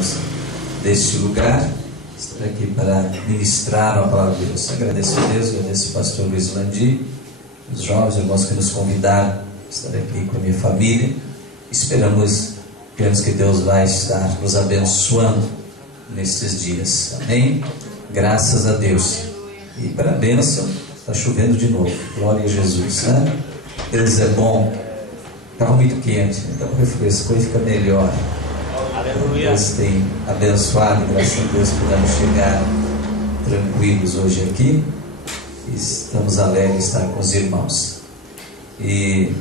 irmãos deste lugar. Estou aqui para ministrar a palavra de Deus. Agradeço a Deus, agradeço ao pastor Luiz Landi, os jovens irmãos que nos convidaram a estar aqui com a minha família. Esperamos que Deus vai estar nos abençoando nesses dias. Amém? Graças a Deus. E para a bênção, está chovendo de novo. Glória a Jesus, né? Deus é bom. Estava muito quente, então refrescou e fica melhor. Aleluia. Deus tem abençoado, graças a Deus pudemos chegar tranquilos hoje aqui. Estamos alegres de estar com os irmãos e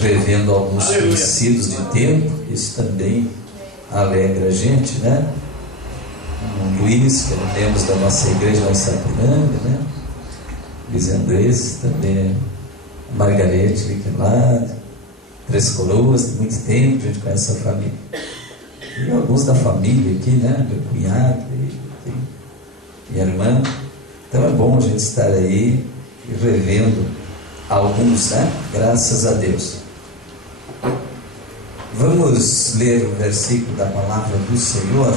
revendo alguns conhecidos de tempo. Isso também alegra a gente, né? O Luiz, que é membro da nossa igreja lá em Sapiranga, né? Luiz Andrés, também a Margarete, que é lá, Três Coroas, muito tempo a gente conhece a família. E alguns da família aqui, né? Meu cunhado e minha irmã. Então é bom a gente estar aí e revendo alguns, né? Graças a Deus. Vamos ler o versículo da palavra do Senhor.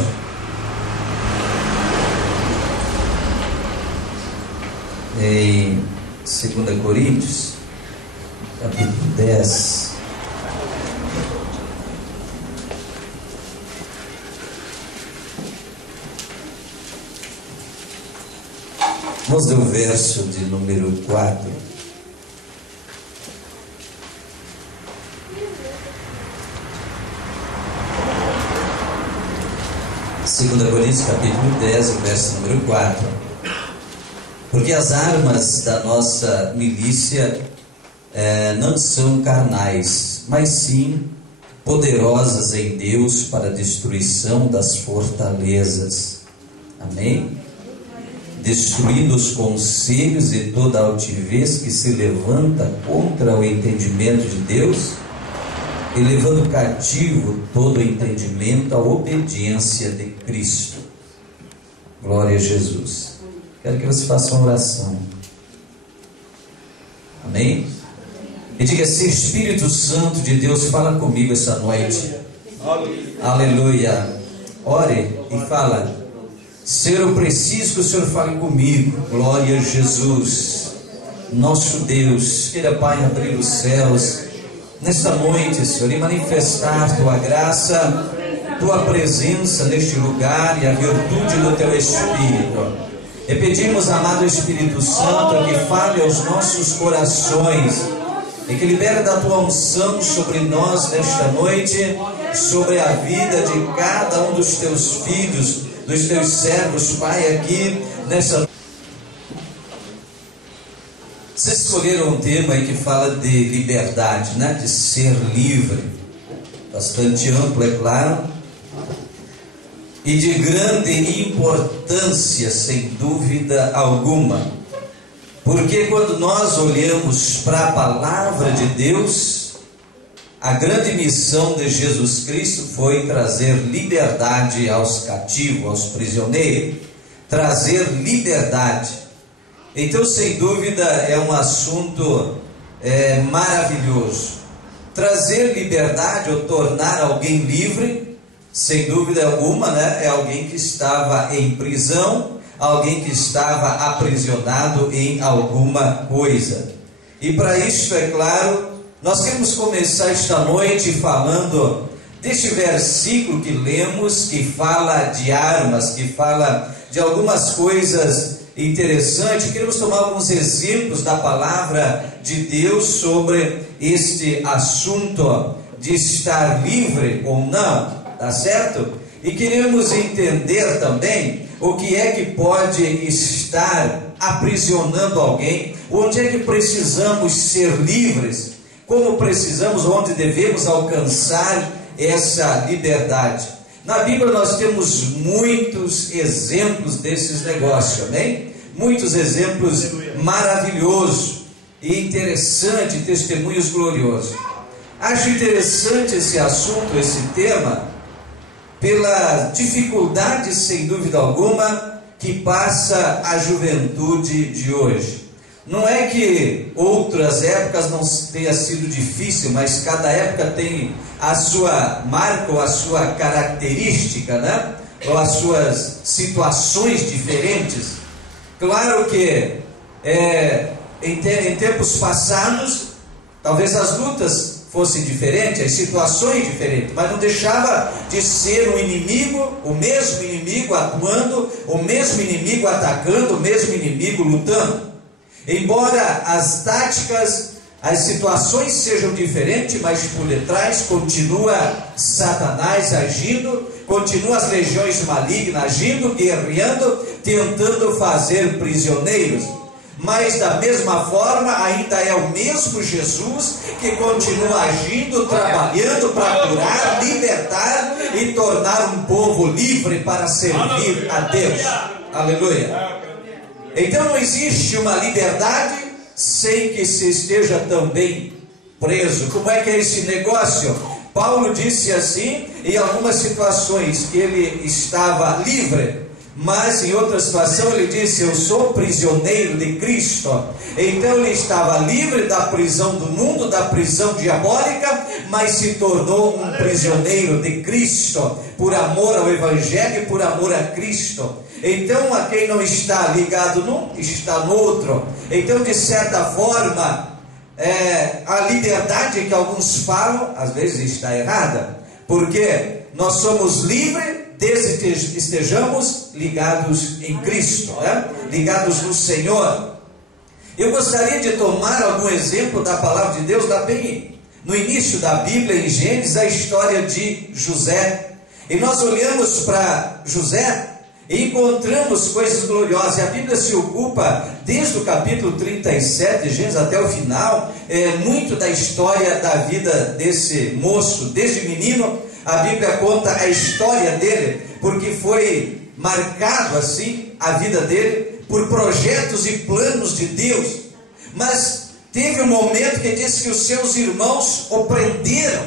Em 2 Coríntios, capítulo 10. Vamos ler o verso de número 4. Segunda Coríntios, capítulo 10, verso número 4. Porque as armas da nossa milícia não são carnais, mas sim poderosas em Deus para a destruição das fortalezas. Amém? Destruindo os conselhos e toda altivez que se levanta contra o entendimento de Deus, e levando cativo todo o entendimento à obediência de Cristo. Glória a Jesus. Quero que você faça uma oração. Amém? E diga assim: Espírito Santo de Deus, fala comigo essa noite. Aleluia. Ore e fala: Senhor, eu preciso que o Senhor fale comigo. Glória a Jesus. Nosso Deus, queira, Pai, abrir os céus nesta noite, Senhor, e manifestar Tua graça, Tua presença neste lugar e a virtude do Teu Espírito. E pedimos, amado Espírito Santo, que fale aos nossos corações e que libere da Tua unção sobre nós nesta noite, sobre a vida de cada um dos Teus filhos, dos Teus servos, Pai, aqui nessa. Vocês escolheram um tema aí que fala de liberdade, né? De ser livre. Bastante amplo, é claro. E de grande importância, sem dúvida alguma. Porque quando nós olhamos para a palavra de Deus, a grande missão de Jesus Cristo foi trazer liberdade aos cativos, aos prisioneiros. Trazer liberdade. Então, sem dúvida, é um assunto maravilhoso. Trazer liberdade ou tornar alguém livre, sem dúvida alguma, né? É alguém que estava em prisão, alguém que estava aprisionado em alguma coisa. E para isso, é claro, nós queremos começar esta noite falando deste versículo que lemos, que fala de armas, que fala de algumas coisas interessante. Queremos tomar alguns exemplos da palavra de Deus sobre este assunto de estar livre ou não, tá certo? E queremos entender também o que é que pode estar aprisionando alguém, onde é que precisamos ser livres, como precisamos, onde devemos alcançar essa liberdade. Na Bíblia nós temos muitos exemplos desses negócios, amém? Muitos exemplos maravilhosos e interessantes, testemunhos gloriosos. Acho interessante esse assunto, esse tema, pela dificuldade, sem dúvida alguma, que passa a juventude de hoje. Não é que outras épocas não tenha sido difícil, mas cada época tem a sua marca ou a sua característica, né? Ou as suas situações diferentes. Claro que em tempos passados, talvez as lutas fossem diferentes, as situações diferentes, mas não deixava de ser um inimigo, o mesmo inimigo atuando, o mesmo inimigo atacando, o mesmo inimigo lutando. Embora as táticas, as situações sejam diferentes, mas por detrás continua Satanás agindo, continua as legiões malignas agindo, guerreando, tentando fazer prisioneiros. Mas da mesma forma ainda é o mesmo Jesus que continua agindo, trabalhando para curar, libertar e tornar um povo livre para servir a Deus. Aleluia. Então não existe uma liberdade sem que se esteja também preso. Como é que é esse negócio? Paulo disse assim, em algumas situações, que ele estava livre, mas em outra situação ele disse: eu sou prisioneiro de Cristo. Então ele estava livre da prisão do mundo, da prisão diabólica, mas se tornou um prisioneiro de Cristo, por amor ao Evangelho e por amor a Cristo. Então a quem não está ligado num, está no outro. Então, de certa forma, a liberdade que alguns falam, às vezes está errada, porque nós somos livres desde que estejamos ligados em Cristo, né? Ligados no Senhor. Eu gostaria de tomar algum exemplo da palavra de Deus, lá bem no início da Bíblia, em Gênesis, a história de José. E nós olhamos para José e encontramos coisas gloriosas. E a Bíblia se ocupa, desde o capítulo 37 de Gênesis até o final, muito da história da vida desse moço, desde menino. A Bíblia conta a história dele, porque foi marcado assim a vida dele por projetos e planos de Deus. Mas teve um momento que disse que os seus irmãos o prenderam,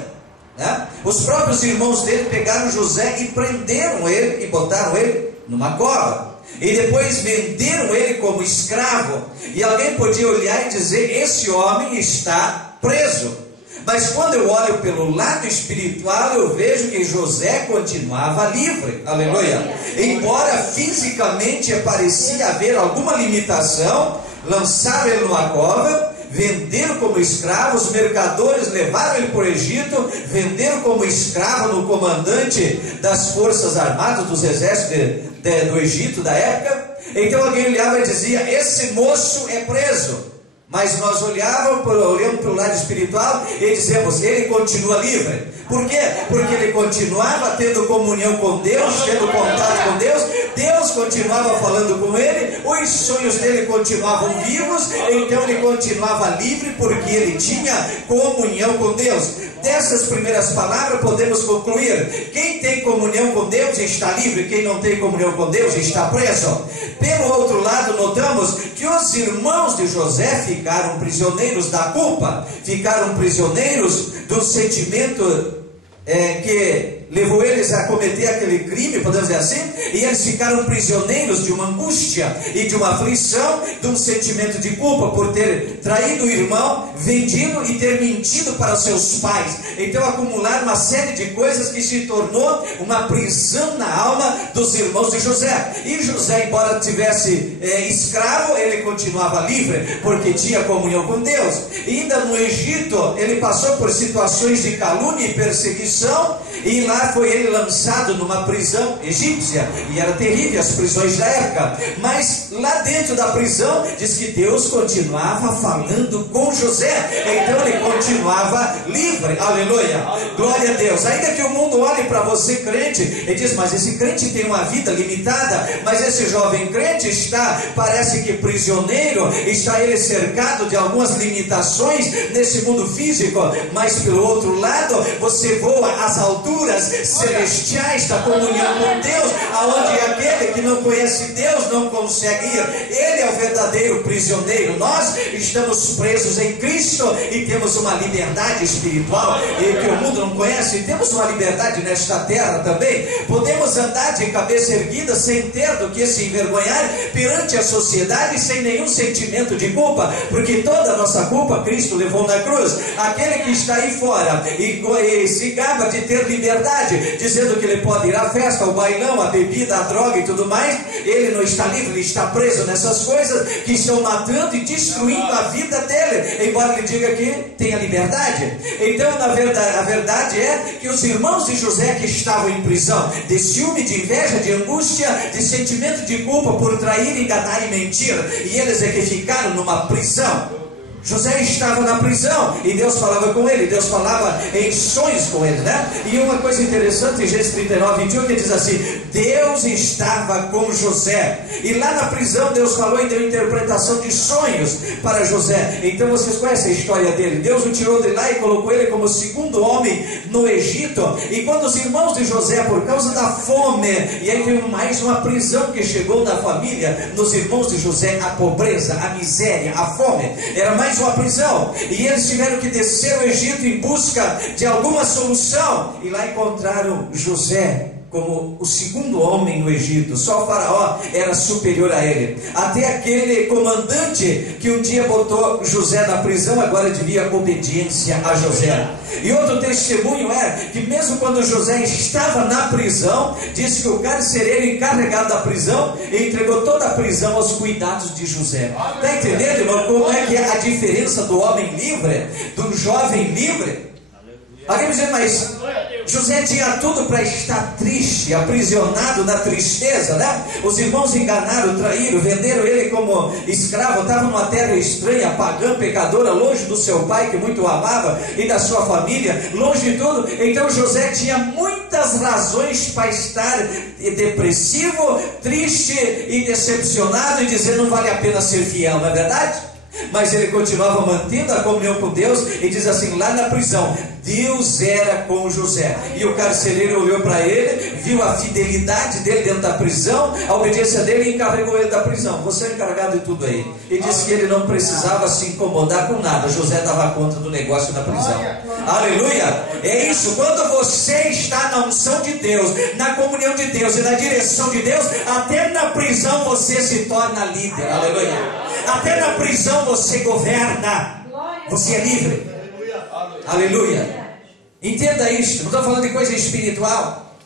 né? Os próprios irmãos dele pegaram José e prenderam ele e botaram ele numa cova. E depois venderam ele como escravo. E alguém podia olhar e dizer: esse homem está preso. Mas quando eu olho pelo lado espiritual, eu vejo que José continuava livre. Aleluia. Embora fisicamente parecia haver alguma limitação, lançaram ele numa cova, venderam como escravo, os mercadores levaram ele para o Egito, venderam como escravo no comandante das forças armadas, dos exércitos do Egito da época. Então alguém olhava e dizia: esse moço é preso. Mas nós olhamos para o lado espiritual e dizemos: ele continua livre. Por quê? Porque ele continuava tendo comunhão com Deus, tendo contato com Deus. Deus continuava falando com ele, os sonhos dele continuavam vivos, então ele continuava livre porque ele tinha comunhão com Deus. Dessas primeiras palavras podemos concluir: quem tem comunhão com Deus está livre, quem não tem comunhão com Deus está preso. Pelo outro lado, notamos que os irmãos de José ficaram prisioneiros da culpa, ficaram prisioneiros do sentimento que levou eles a cometer aquele crime, podemos dizer assim, e eles ficaram prisioneiros de uma angústia e de uma aflição, de um sentimento de culpa por ter traído o irmão, vendido e ter mentido para os seus pais. Então acumularam uma série de coisas que se tornou uma prisão na alma dos irmãos de José. E José, embora tivesse escravo, ele continuava livre, porque tinha comunhão com Deus. E ainda no Egito, ele passou por situações de calúnia e perseguição, e lá foi ele lançado numa prisão egípcia, e era terrível as prisões da época. Mas lá dentro da prisão diz que Deus continuava falando com José, então ele continuava livre. Aleluia, glória a Deus. Ainda que o mundo olhe para você crente e diz: mas esse crente tem uma vida limitada, mas esse jovem crente está, parece que prisioneiro, está ele cercado de algumas limitações nesse mundo físico. Mas pelo outro lado, você voa às alturas alturas celestiais da comunhão com Deus, aonde aquele que não conhece Deus não consegue ir. Ele é o verdadeiro prisioneiro. Nós estamos presos em Cristo e temos uma liberdade espiritual e que o mundo não conhece. E temos uma liberdade nesta terra também. Podemos andar de cabeça erguida sem ter do que se envergonhar perante a sociedade, sem nenhum sentimento de culpa, porque toda a nossa culpa Cristo levou na cruz. Aquele que está aí fora e se gaba de ter liberdade, dizendo que ele pode ir à festa, ao bailão, à bebida, à droga e tudo mais, ele não está livre, ele está preso nessas coisas que estão matando e destruindo a vida dele, embora ele diga que tenha liberdade. Então a verdade é que os irmãos de José que estavam em prisão, de ciúme, de inveja, de angústia, de sentimento de culpa por trair, enganar e mentir, e eles é que ficaram numa prisão. José estava na prisão e Deus falava com ele, Deus falava em sonhos com ele, né? E uma coisa interessante em Gênesis 39, 21, que diz assim: Deus estava com José, e lá na prisão Deus falou e deu interpretação de sonhos para José. Então vocês conhecem a história dele. Deus o tirou de lá e colocou ele como segundo homem no Egito. E quando os irmãos de José, por causa da fome, e aí tem mais uma prisão que chegou na família, nos irmãos de José, a pobreza, a miséria, a fome, era mais uma prisão, e eles tiveram que descer o Egito em busca de alguma solução, e lá encontraram José como o segundo homem no Egito. Só o faraó era superior a ele. Até aquele comandante que um dia botou José na prisão, agora devia obediência a José. E outro testemunho é que mesmo quando José estava na prisão, disse que o carcereiro encarregado da prisão entregou toda a prisão aos cuidados de José. Está entendendo, irmão, como é que é a diferença do homem livre, do jovem livre? Alguém me diz, mas José tinha tudo para estar triste, aprisionado na tristeza, né? Os irmãos enganaram, traíram, venderam ele como escravo, estava numa terra estranha, pagã, pecadora, longe do seu pai que muito o amava e da sua família, longe de tudo. Então José tinha muitas razões para estar depressivo, triste e decepcionado e dizer não vale a pena ser fiel, não é verdade? Mas ele continuava mantendo a comunhão com Deus e diz assim, lá na prisão, Deus era com José. E o carcereiro olhou para ele, viu a fidelidade dele dentro da prisão, a obediência dele, e encarregou ele da prisão. Você é encarregado de tudo aí. E disse que ele não precisava se incomodar com nada. José dava conta do negócio na prisão. Aleluia! É isso, quando você está na unção de Deus, na comunhão de Deus e na direção de Deus, até na prisão você se torna líder. Aleluia! Até na prisão você governa. Você é livre. Aleluia. Entenda isto. Não estou falando de coisa espiritual.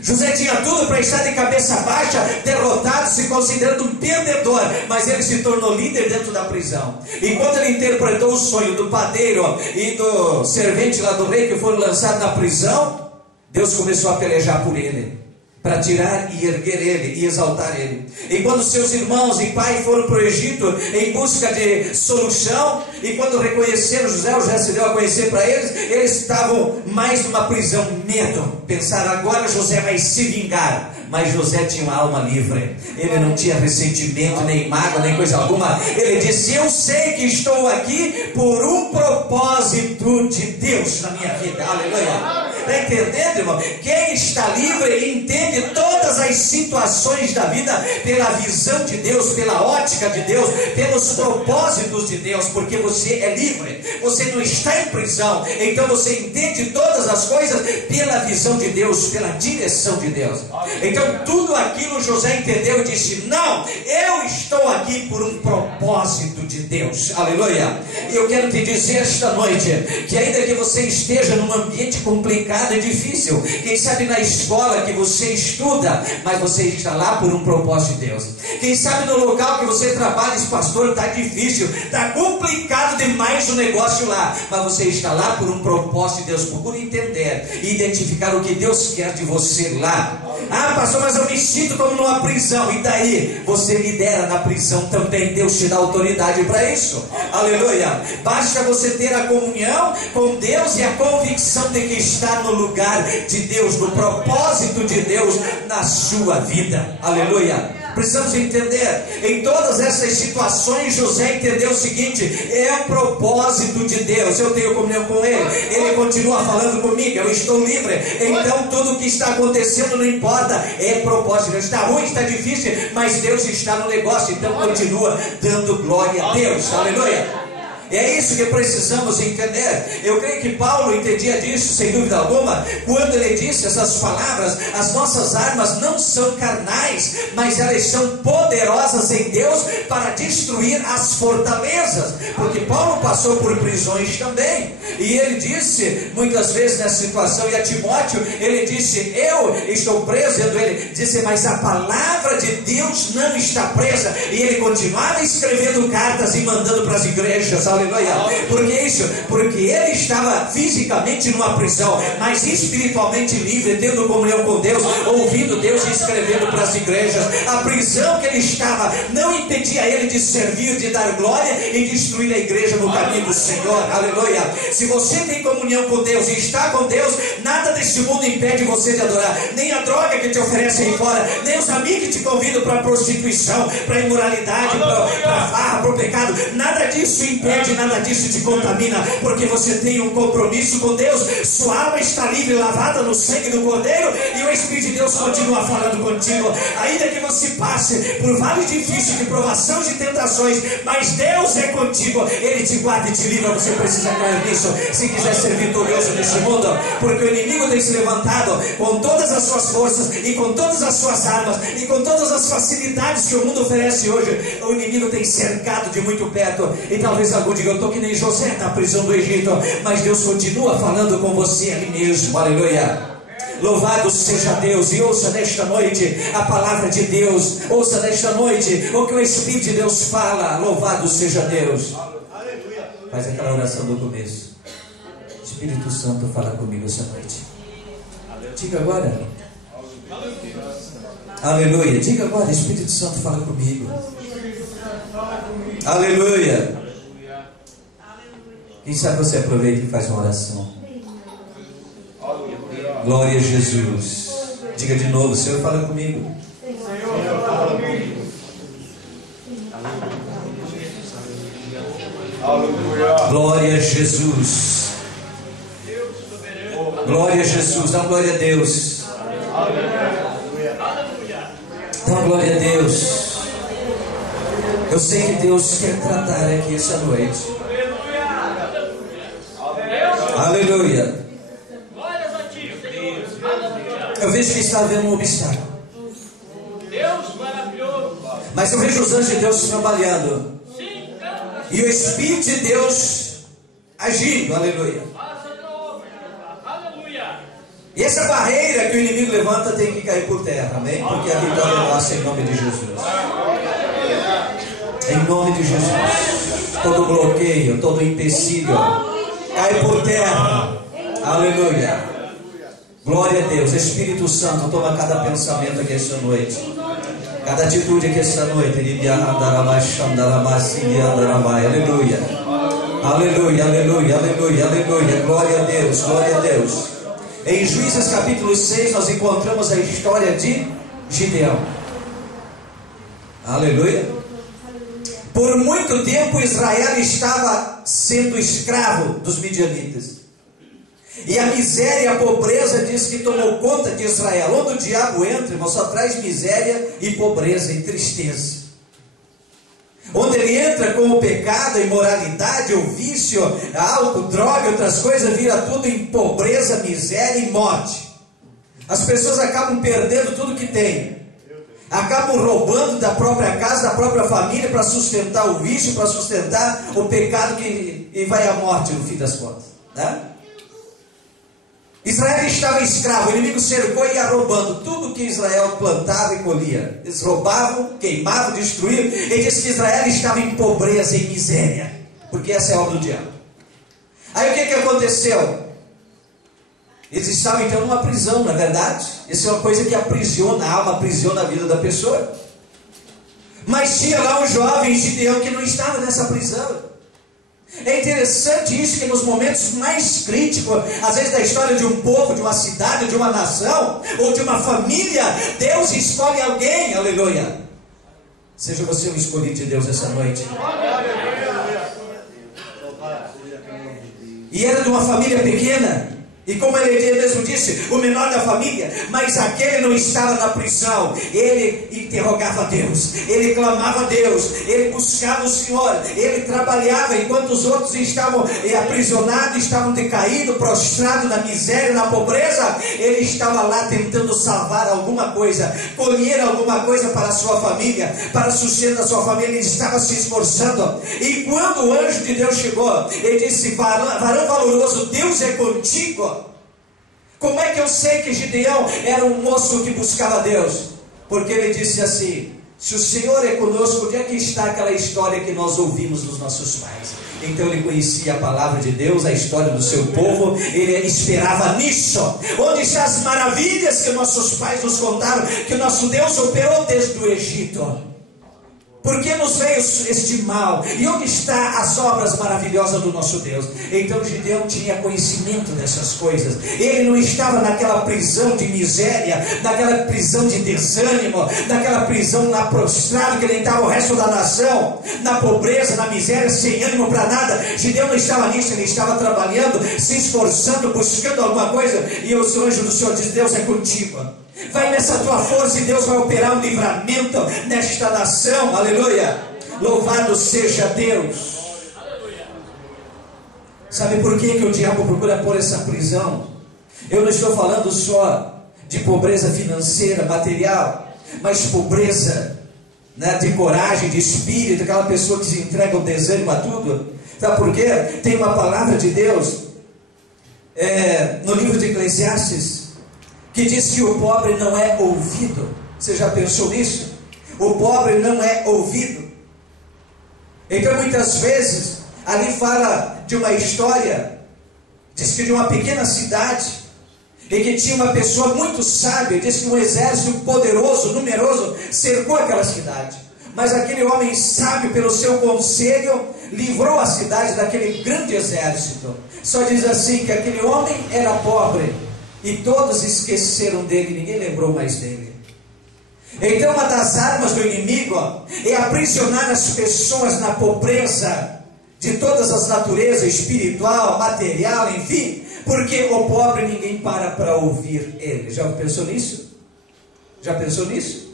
José tinha tudo para estar de cabeça baixa, derrotado, se considerando um perdedor, mas ele se tornou líder dentro da prisão. E quando ele interpretou o sonho do padeiro e do servente lá do rei que foram lançados na prisão, Deus começou a pelejar por ele, para tirar e erguer ele e exaltar ele. E quando seus irmãos e pai foram para o Egito em busca de solução, e quando reconheceram José, o José se deu a conhecer para eles, eles estavam mais numa prisão, medo, pensaram agora José vai se vingar. Mas José tinha uma alma livre, ele não tinha ressentimento, nem mágoa, nem coisa alguma. Ele disse, eu sei que estou aqui por um propósito de Deus na minha vida. Aleluia. Está entendendo, irmão? Quem está livre entende todas as situações da vida pela visão de Deus, pela ótica de Deus, pelos propósitos de Deus, porque você é livre, você não está em prisão, então você entende todas as coisas pela visão de Deus, pela direção de Deus. Então tudo aquilo José entendeu e disse, não, eu estou aqui por um propósito de Deus. Aleluia. E eu quero te dizer esta noite, que ainda que você esteja num ambiente complicado e difícil, quem sabe na escola que você estuda, mas você está lá por um propósito de Deus. Quem sabe no local que você trabalha, diz, pastor, está difícil, está complicado demais o negócio lá, mas você está lá por um propósito de Deus. Procure entender e identificar o que Deus quer de você lá. Ah, pastor, mas eu me sinto como numa prisão. E daí? Você lidera na prisão também. Deus te dá autoridade para isso. Aleluia. Basta você ter a comunhão com Deus e a convicção de que está no lugar de Deus, no propósito de Deus na sua vida. Aleluia. Precisamos entender, em todas essas situações, José entendeu o seguinte: é o propósito de Deus. Eu tenho comunhão com Ele, Ele continua falando comigo, eu estou livre. Então tudo o que está acontecendo não importa, é propósito. Está ruim, está difícil, mas Deus está no negócio, então continua dando glória a Deus. Aleluia. É isso que precisamos entender. Eu creio que Paulo entendia disso, sem dúvida alguma, quando ele disse essas palavras: as nossas armas não são carnais, mas elas são poderosas em Deus para destruir as fortalezas. Porque Paulo passou por prisões também, e ele disse muitas vezes nessa situação, e a Timóteo ele disse: eu estou preso, ele disse, mas a palavra de Deus não está presa. E ele continuava escrevendo cartas e mandando para as igrejas. Aleluia. Por que isso? Porque ele estava fisicamente numa prisão, mas espiritualmente livre, tendo comunhão com Deus, ouvindo Deus e escrevendo para as igrejas. A prisão que ele estava não impedia ele de servir, de dar glória e destruir a igreja no caminho do Senhor. Aleluia. Se você tem comunhão com Deus e está com Deus, nada deste mundo impede você de adorar. Nem a droga que te oferece aí fora, nem os amigos que te convidam para a prostituição, para a imoralidade, para a farra, para o pecado. Nada disso impede, nada disso te contamina, porque você tem um compromisso com Deus. Sua alma está livre, lavada no sangue do Cordeiro, e o Espírito de Deus continua falando contigo. Ainda que você passe por vales difíceis de provação, de tentações, mas Deus é contigo. Ele te guarda e te livra. Você precisa crer nisso se quiser ser vitorioso neste mundo, porque o inimigo tem se levantado com todas as suas forças e com todas as suas armas e com todas as facilidades que o mundo oferece hoje. O inimigo tem cercado de muito perto, e talvez algum diga: eu estou que nem José na prisão do Egito, mas Deus continua falando com você ali mesmo. Aleluia. Louvado seja Deus. E ouça nesta noite a palavra de Deus. Ouça nesta noite o que o Espírito de Deus fala. Louvado seja Deus. Faz aquela oração do começo: Espírito Santo, fala comigo essa noite. Diga agora. Aleluia. Diga agora: Espírito Santo, fala comigo. Aleluia. Quem sabe você aproveita e faz uma oração. Glória a Jesus. Diga de novo: Senhor, fala comigo. Glória a Jesus. Glória a Jesus. Dá glória a Deus. Dá glória a Deus. Eu sei que Deus quer tratar aqui essa noite. Aleluia. Eu vejo que está havendo um obstáculo, mas eu vejo os anjos de Deus trabalhando e o Espírito de Deus agindo. Aleluia. E essa barreira que o inimigo levanta tem que cair por terra, amém? Porque a vitória é nossa, em nome de Jesus. Em nome de Jesus. Todo bloqueio, todo empecilho cai por terra. Aleluia. Glória a Deus. Espírito Santo, toma cada pensamento aqui esta noite, cada atitude aqui esta noite. Aleluia. Aleluia, aleluia, aleluia, aleluia. Glória a Deus, glória a Deus. Em Juízes capítulo 6 nós encontramos a história de Gideão. Aleluia. Por muito tempo Israel estava sendo escravo dos midianitas. E a miséria e a pobreza diz que tomou conta de Israel. Onde o diabo entra, irmão, só traz miséria e pobreza e tristeza. Onde ele entra com o pecado, a imoralidade, o vício, álcool, droga, outras coisas, vira tudo em pobreza, miséria e morte. As pessoas acabam perdendo tudo que tem. Acabam roubando da própria casa, da própria família, para sustentar o vício, para sustentar o pecado, e vai à morte no fim das contas, né? Israel estava escravo, o inimigo cercou e ia roubando tudo que Israel plantava e colhia. Eles roubavam, queimavam, destruíam. Ele disse que Israel estava em pobreza e miséria, porque essa é a obra do diabo. Aí o que aconteceu? Eles estavam então numa prisão, não é verdade? Isso é uma coisa que aprisiona a alma, aprisiona a vida da pessoa. Mas tinha lá um jovem Gideão que não estava nessa prisão. É interessante isso, que nos momentos mais críticos, às vezes da história de um povo, de uma cidade, de uma nação, ou de uma família, Deus escolhe alguém, aleluia, Seja você um escolhido de Deus essa noite. E era de uma família pequena. E como ele mesmo disse, o menor da família, mas aquele não estava na prisão. Ele interrogava Deus, ele clamava a Deus, ele buscava o Senhor, ele trabalhava enquanto os outros estavam aprisionados, estavam decaídos, prostrados na miséria, na pobreza. Ele estava lá tentando salvar alguma coisa, colher alguma coisa para a sua família, para o sustento da sua família. Ele estava se esforçando. E quando o anjo de Deus chegou, ele disse: varão valoroso, Deus é contigo. Como é que eu sei que Gideão era um moço que buscava Deus? Porque ele disse assim: se o Senhor é conosco, onde é que está aquela história que nós ouvimos dos nossos pais? Então ele conhecia a palavra de Deus, a história do seu povo, ele esperava nisso. Onde estão as maravilhas que nossos pais nos contaram, que o nosso Deus operou desde o Egito? Por que nos veio este mal? E onde estão as obras maravilhosas do nosso Deus? Então Gideão tinha conhecimento dessas coisas. Ele não estava naquela prisão de miséria, naquela prisão de desânimo, naquela prisão lá prostrado que ele estava o resto da nação, na pobreza, na miséria, sem ânimo para nada. Gideão não estava nisso, ele estava trabalhando, se esforçando, buscando alguma coisa. E os anjos do Senhor dizem: Deus é contigo. Vai nessa tua força e Deus vai operar um livramento nesta nação. Aleluia. Louvado seja Deus. Sabe por que o diabo procura pôr essa prisão? Eu não estou falando só de pobreza financeira, material, mas pobreza, né, de coragem, de espírito, aquela pessoa que se entrega ao desânimo a tudo. Sabe por quê? Tem uma palavra de Deus no livro de Eclesiastes, que diz que o pobre não é ouvido. Você já pensou nisso? O pobre não é ouvido. Então muitas vezes ali fala de uma história, diz que de uma pequena cidade, e que tinha uma pessoa muito sábia. Diz que um exército poderoso, numeroso, cercou aquela cidade, mas aquele homem sábio, pelo seu conselho, livrou a cidade daquele grande exército. Só diz assim que aquele homem era pobre, e todos esqueceram dele, ninguém lembrou mais dele. Então uma das armas do inimigo é aprisionar as pessoas na pobreza de todas as naturezas, espiritual, material, enfim, porque o pobre ninguém para ouvir ele. Já pensou nisso? Já pensou nisso?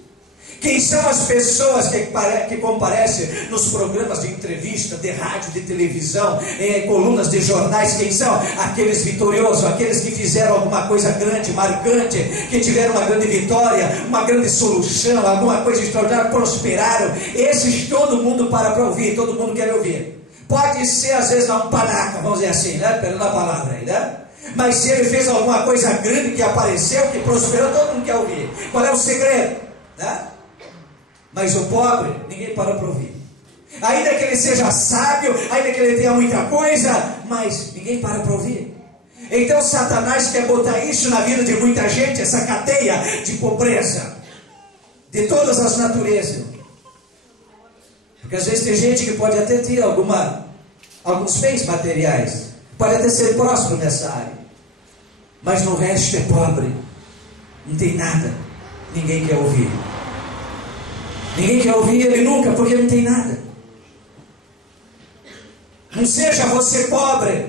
Quem são as pessoas que comparecem nos programas de entrevista, de rádio, de televisão, colunas de jornais? Quem são? Aqueles vitoriosos, aqueles que fizeram alguma coisa grande, marcante, que tiveram uma grande vitória, uma grande solução, alguma coisa extraordinária, prosperaram. Esses todo mundo para ouvir, todo mundo quer ouvir. Pode ser às vezes um panaca, vamos dizer assim, né? Pela palavra aí, né? Mas se ele fez alguma coisa grande que apareceu, que prosperou, todo mundo quer ouvir. Qual é o segredo? Né? Mas o pobre, ninguém parou para ouvir. Ainda que ele seja sábio, ainda que ele tenha muita coisa, mas ninguém para ouvir. Então Satanás quer botar isso na vida de muita gente, essa cadeia de pobreza, de todas as naturezas. Porque às vezes tem gente que pode até ter alguns bens materiais, pode até ser próspero nessa área, mas no resto é pobre, não tem nada, ninguém quer ouvir. Ninguém quer ouvir ele nunca, porque não tem nada. Não seja você pobre,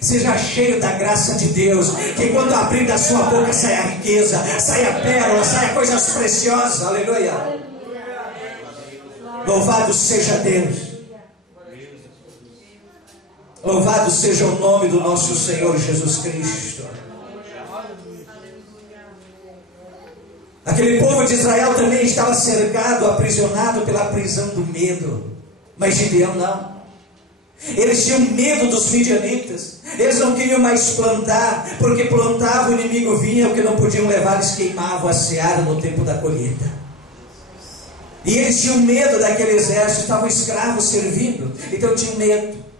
seja cheio da graça de Deus, que quando abrir da sua boca saia a riqueza, saia a pérola, saia coisas preciosas. Aleluia. Louvado seja Deus. Louvado seja o nome do nosso Senhor Jesus Cristo. Aquele povo de Israel também estava cercado, aprisionado pela prisão do medo. Mas Gideão não. Eles tinham medo dos midianitas. Eles não queriam mais plantar, porque plantavam, o inimigo vinha, o que não podiam levar, eles queimavam a seara no tempo da colheita. E eles tinham medo daquele exército, estavam escravos servindo, então tinham medo.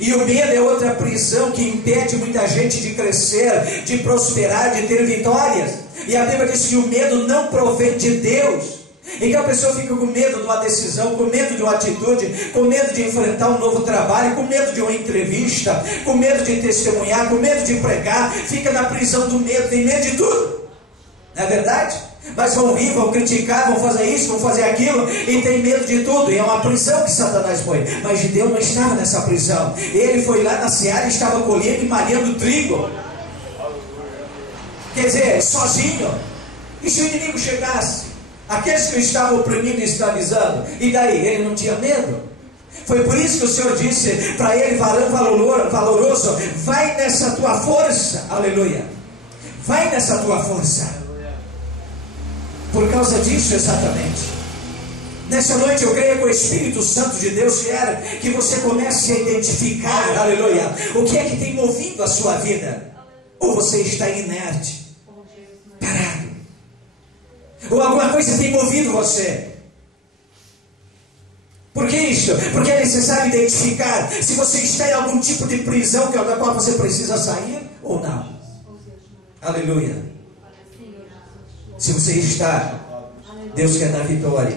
E o medo é outra prisão que impede muita gente de crescer, de prosperar, de ter vitórias. E a Bíblia diz que o medo não provém de Deus. Então a pessoa fica com medo de uma decisão, com medo de uma atitude, com medo de enfrentar um novo trabalho, com medo de uma entrevista, com medo de testemunhar, com medo de pregar, fica na prisão do medo, tem medo de tudo. Não é verdade? Mas vão rir, vão criticar, vão fazer isso, vão fazer aquilo, e tem medo de tudo, e é uma prisão que Satanás põe. Mas Gideão não estava nessa prisão. Ele foi lá na seara e estava colhendo e malhando trigo. Quer dizer, sozinho. E se o inimigo chegasse? Aqueles que o estavam oprimindo e escravizando, e daí? Ele não tinha medo. Foi por isso que o Senhor disse para ele, varão valoroso, vai nessa tua força, aleluia, vai nessa tua força. Por causa disso exatamente, nessa noite eu creio que o Espírito Santo de Deus quer que você comece a identificar, aleluia, o que é que tem movido a sua vida. Ou você está inerte, parado, ou alguma coisa tem movido você. Por que isso? Porque é necessário identificar se você está em algum tipo de prisão da qual você precisa sair ou não. Aleluia. Se você está, Deus quer dar vitória.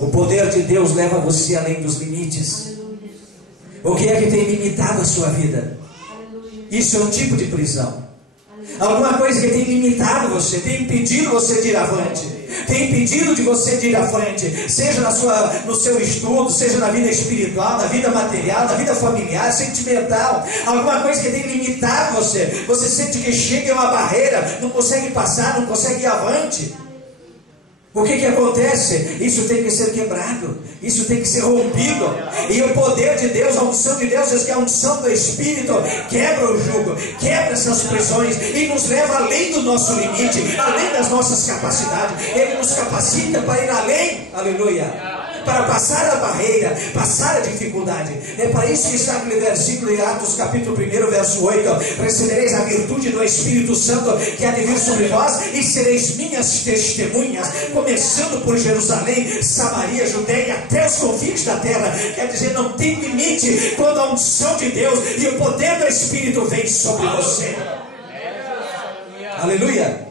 O poder de Deus leva você além dos limites. O que é que tem limitado a sua vida? Isso é um tipo de prisão. Alguma coisa que tem limitado você, tem impedido você de ir avante, tem impedido de você de ir à frente, seja no seu estudo, seja na vida espiritual, na vida material, na vida familiar, sentimental. Alguma coisa que tem limitado você. Você sente que chega em uma barreira, não consegue passar, não consegue ir avante. O que acontece? Isso tem que ser quebrado, isso tem que ser rompido. E o poder de Deus, a unção de Deus, diz que a unção do Espírito quebra o jugo, quebra essas prisões e nos leva além do nosso limite, além das nossas capacidades. Ele nos capacita para ir além, aleluia, para passar a barreira, passar a dificuldade. É para isso que está aquele versículo em Atos capítulo 1, verso 8: recebereis a virtude do Espírito Santo que há de vir sobre vós, e sereis minhas testemunhas, começando por Jerusalém, Samaria, Judeia, até os confins da terra. Quer dizer, não tem limite quando a unção de Deus e o poder do Espírito vem sobre você. Aleluia.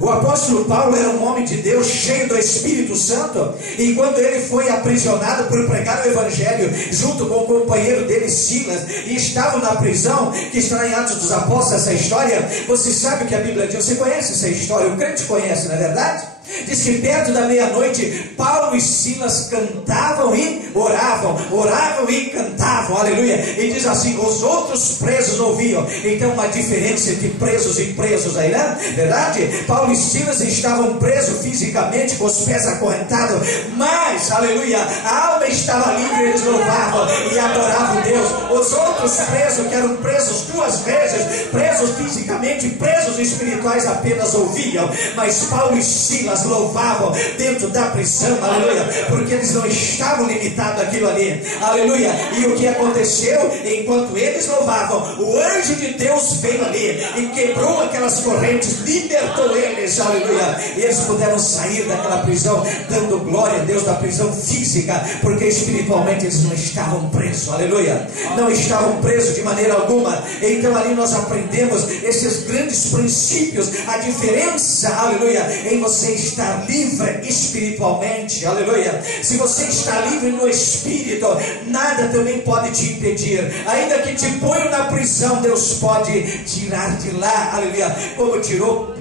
O apóstolo Paulo era um homem de Deus, cheio do Espírito Santo, e quando ele foi aprisionado por pregar o Evangelho, junto com o companheiro dele, Silas, e estavam na prisão, que está em Atos dos Apóstolos, essa história, você sabe o que a Bíblia diz, você conhece essa história, o crente conhece, não é verdade? Diz que perto da meia-noite, Paulo e Silas cantavam e oravam e cantavam, aleluia. E diz assim, os outros presos ouviam. Então uma diferença entre presos e presos aí, né? Verdade? Paulo e Silas estavam presos fisicamente, com os pés acorrentados, mas, aleluia, a alma estava livre, eles louvavam e adoravam Deus. Os outros presos, que eram presos duas vezes, presos fisicamente, presos espirituais, apenas ouviam. Mas Paulo e Silas louvavam dentro da prisão, aleluia, porque eles não estavam limitados àquilo ali, aleluia. E o que aconteceu? Enquanto eles louvavam, o anjo de Deus veio ali e quebrou aquelas correntes, libertou eles, aleluia, e eles puderam sair daquela prisão, dando glória a Deus, da prisão física, porque espiritualmente eles não estavam presos, aleluia, não estavam presos de maneira alguma. Então ali nós aprendemos esses grandes princípios, a diferença, aleluia, em você estar livre espiritualmente, aleluia. Se você está livre no Espírito, nada também pode te impedir. Ainda que te ponham na prisão, Deus pode tirar de lá, aleluia, como tirou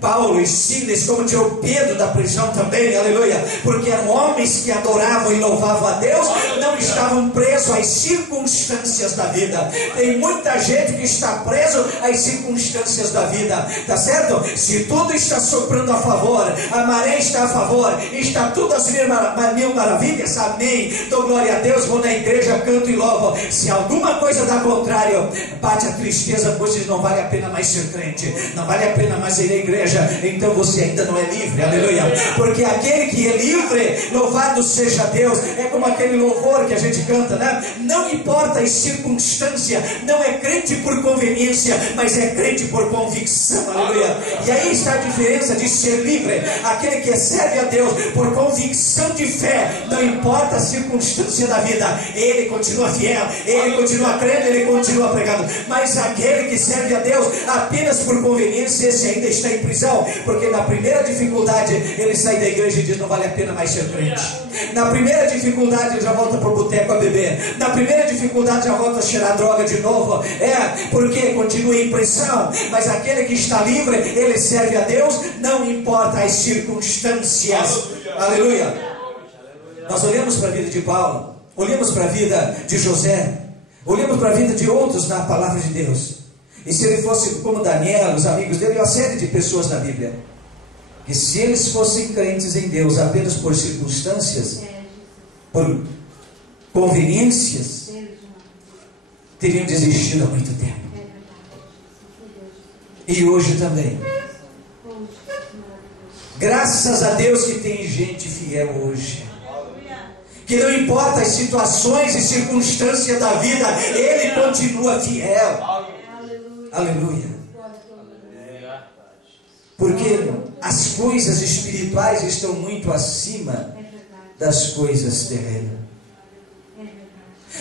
Paulo e Silas, como tirou Pedro da prisão também, aleluia, porque eram homens que adoravam e louvavam a Deus, não estavam presos às circunstâncias da vida. Tem muita gente que está preso às circunstâncias da vida, tá certo? Se tudo está soprando a favor, a maré está a favor, está tudo às mil maravilhas, amém, dou glória a Deus, vou na igreja, canto e louvo. Se alguma coisa dá contrário, bate a tristeza, pois não vale a pena mais ser crente, não vale a pena mais ir à igreja, então você ainda não é livre, aleluia, porque aquele que é livre, louvado seja Deus, é como aquele louvor que a gente canta, né? Não importa as circunstâncias, não é crente por conveniência, mas é crente por convicção, aleluia. E aí está a diferença de ser livre. Aquele que serve a Deus por convicção de fé, não importa a circunstância da vida, ele continua fiel, ele continua crendo, ele continua pregando. Mas aquele que serve a Deus apenas por conveniência, esse ainda está em prisão, depressão, porque na primeira dificuldade ele sai da igreja e diz: não vale a pena mais ser crente. Na primeira dificuldade ele já volta para o boteco a beber. Na primeira dificuldade já volta a cheirar droga de novo. Porque continua em pressão. Mas aquele que está livre, ele serve a Deus, não importa as circunstâncias. Aleluia. Nós olhamos para a vida de Paulo, olhamos para a vida de José, olhamos para a vida de outros na palavra de Deus. E se ele fosse como Daniel, os amigos dele, uma série de pessoas na Bíblia, que se eles fossem crentes em Deus apenas por circunstâncias, por conveniências, teriam desistido há muito tempo. E hoje também. Graças a Deus que tem gente fiel hoje, que não importa as situações e circunstâncias da vida, ele continua fiel. Aleluia. Porque as coisas espirituais estão muito acima das coisas terrenas.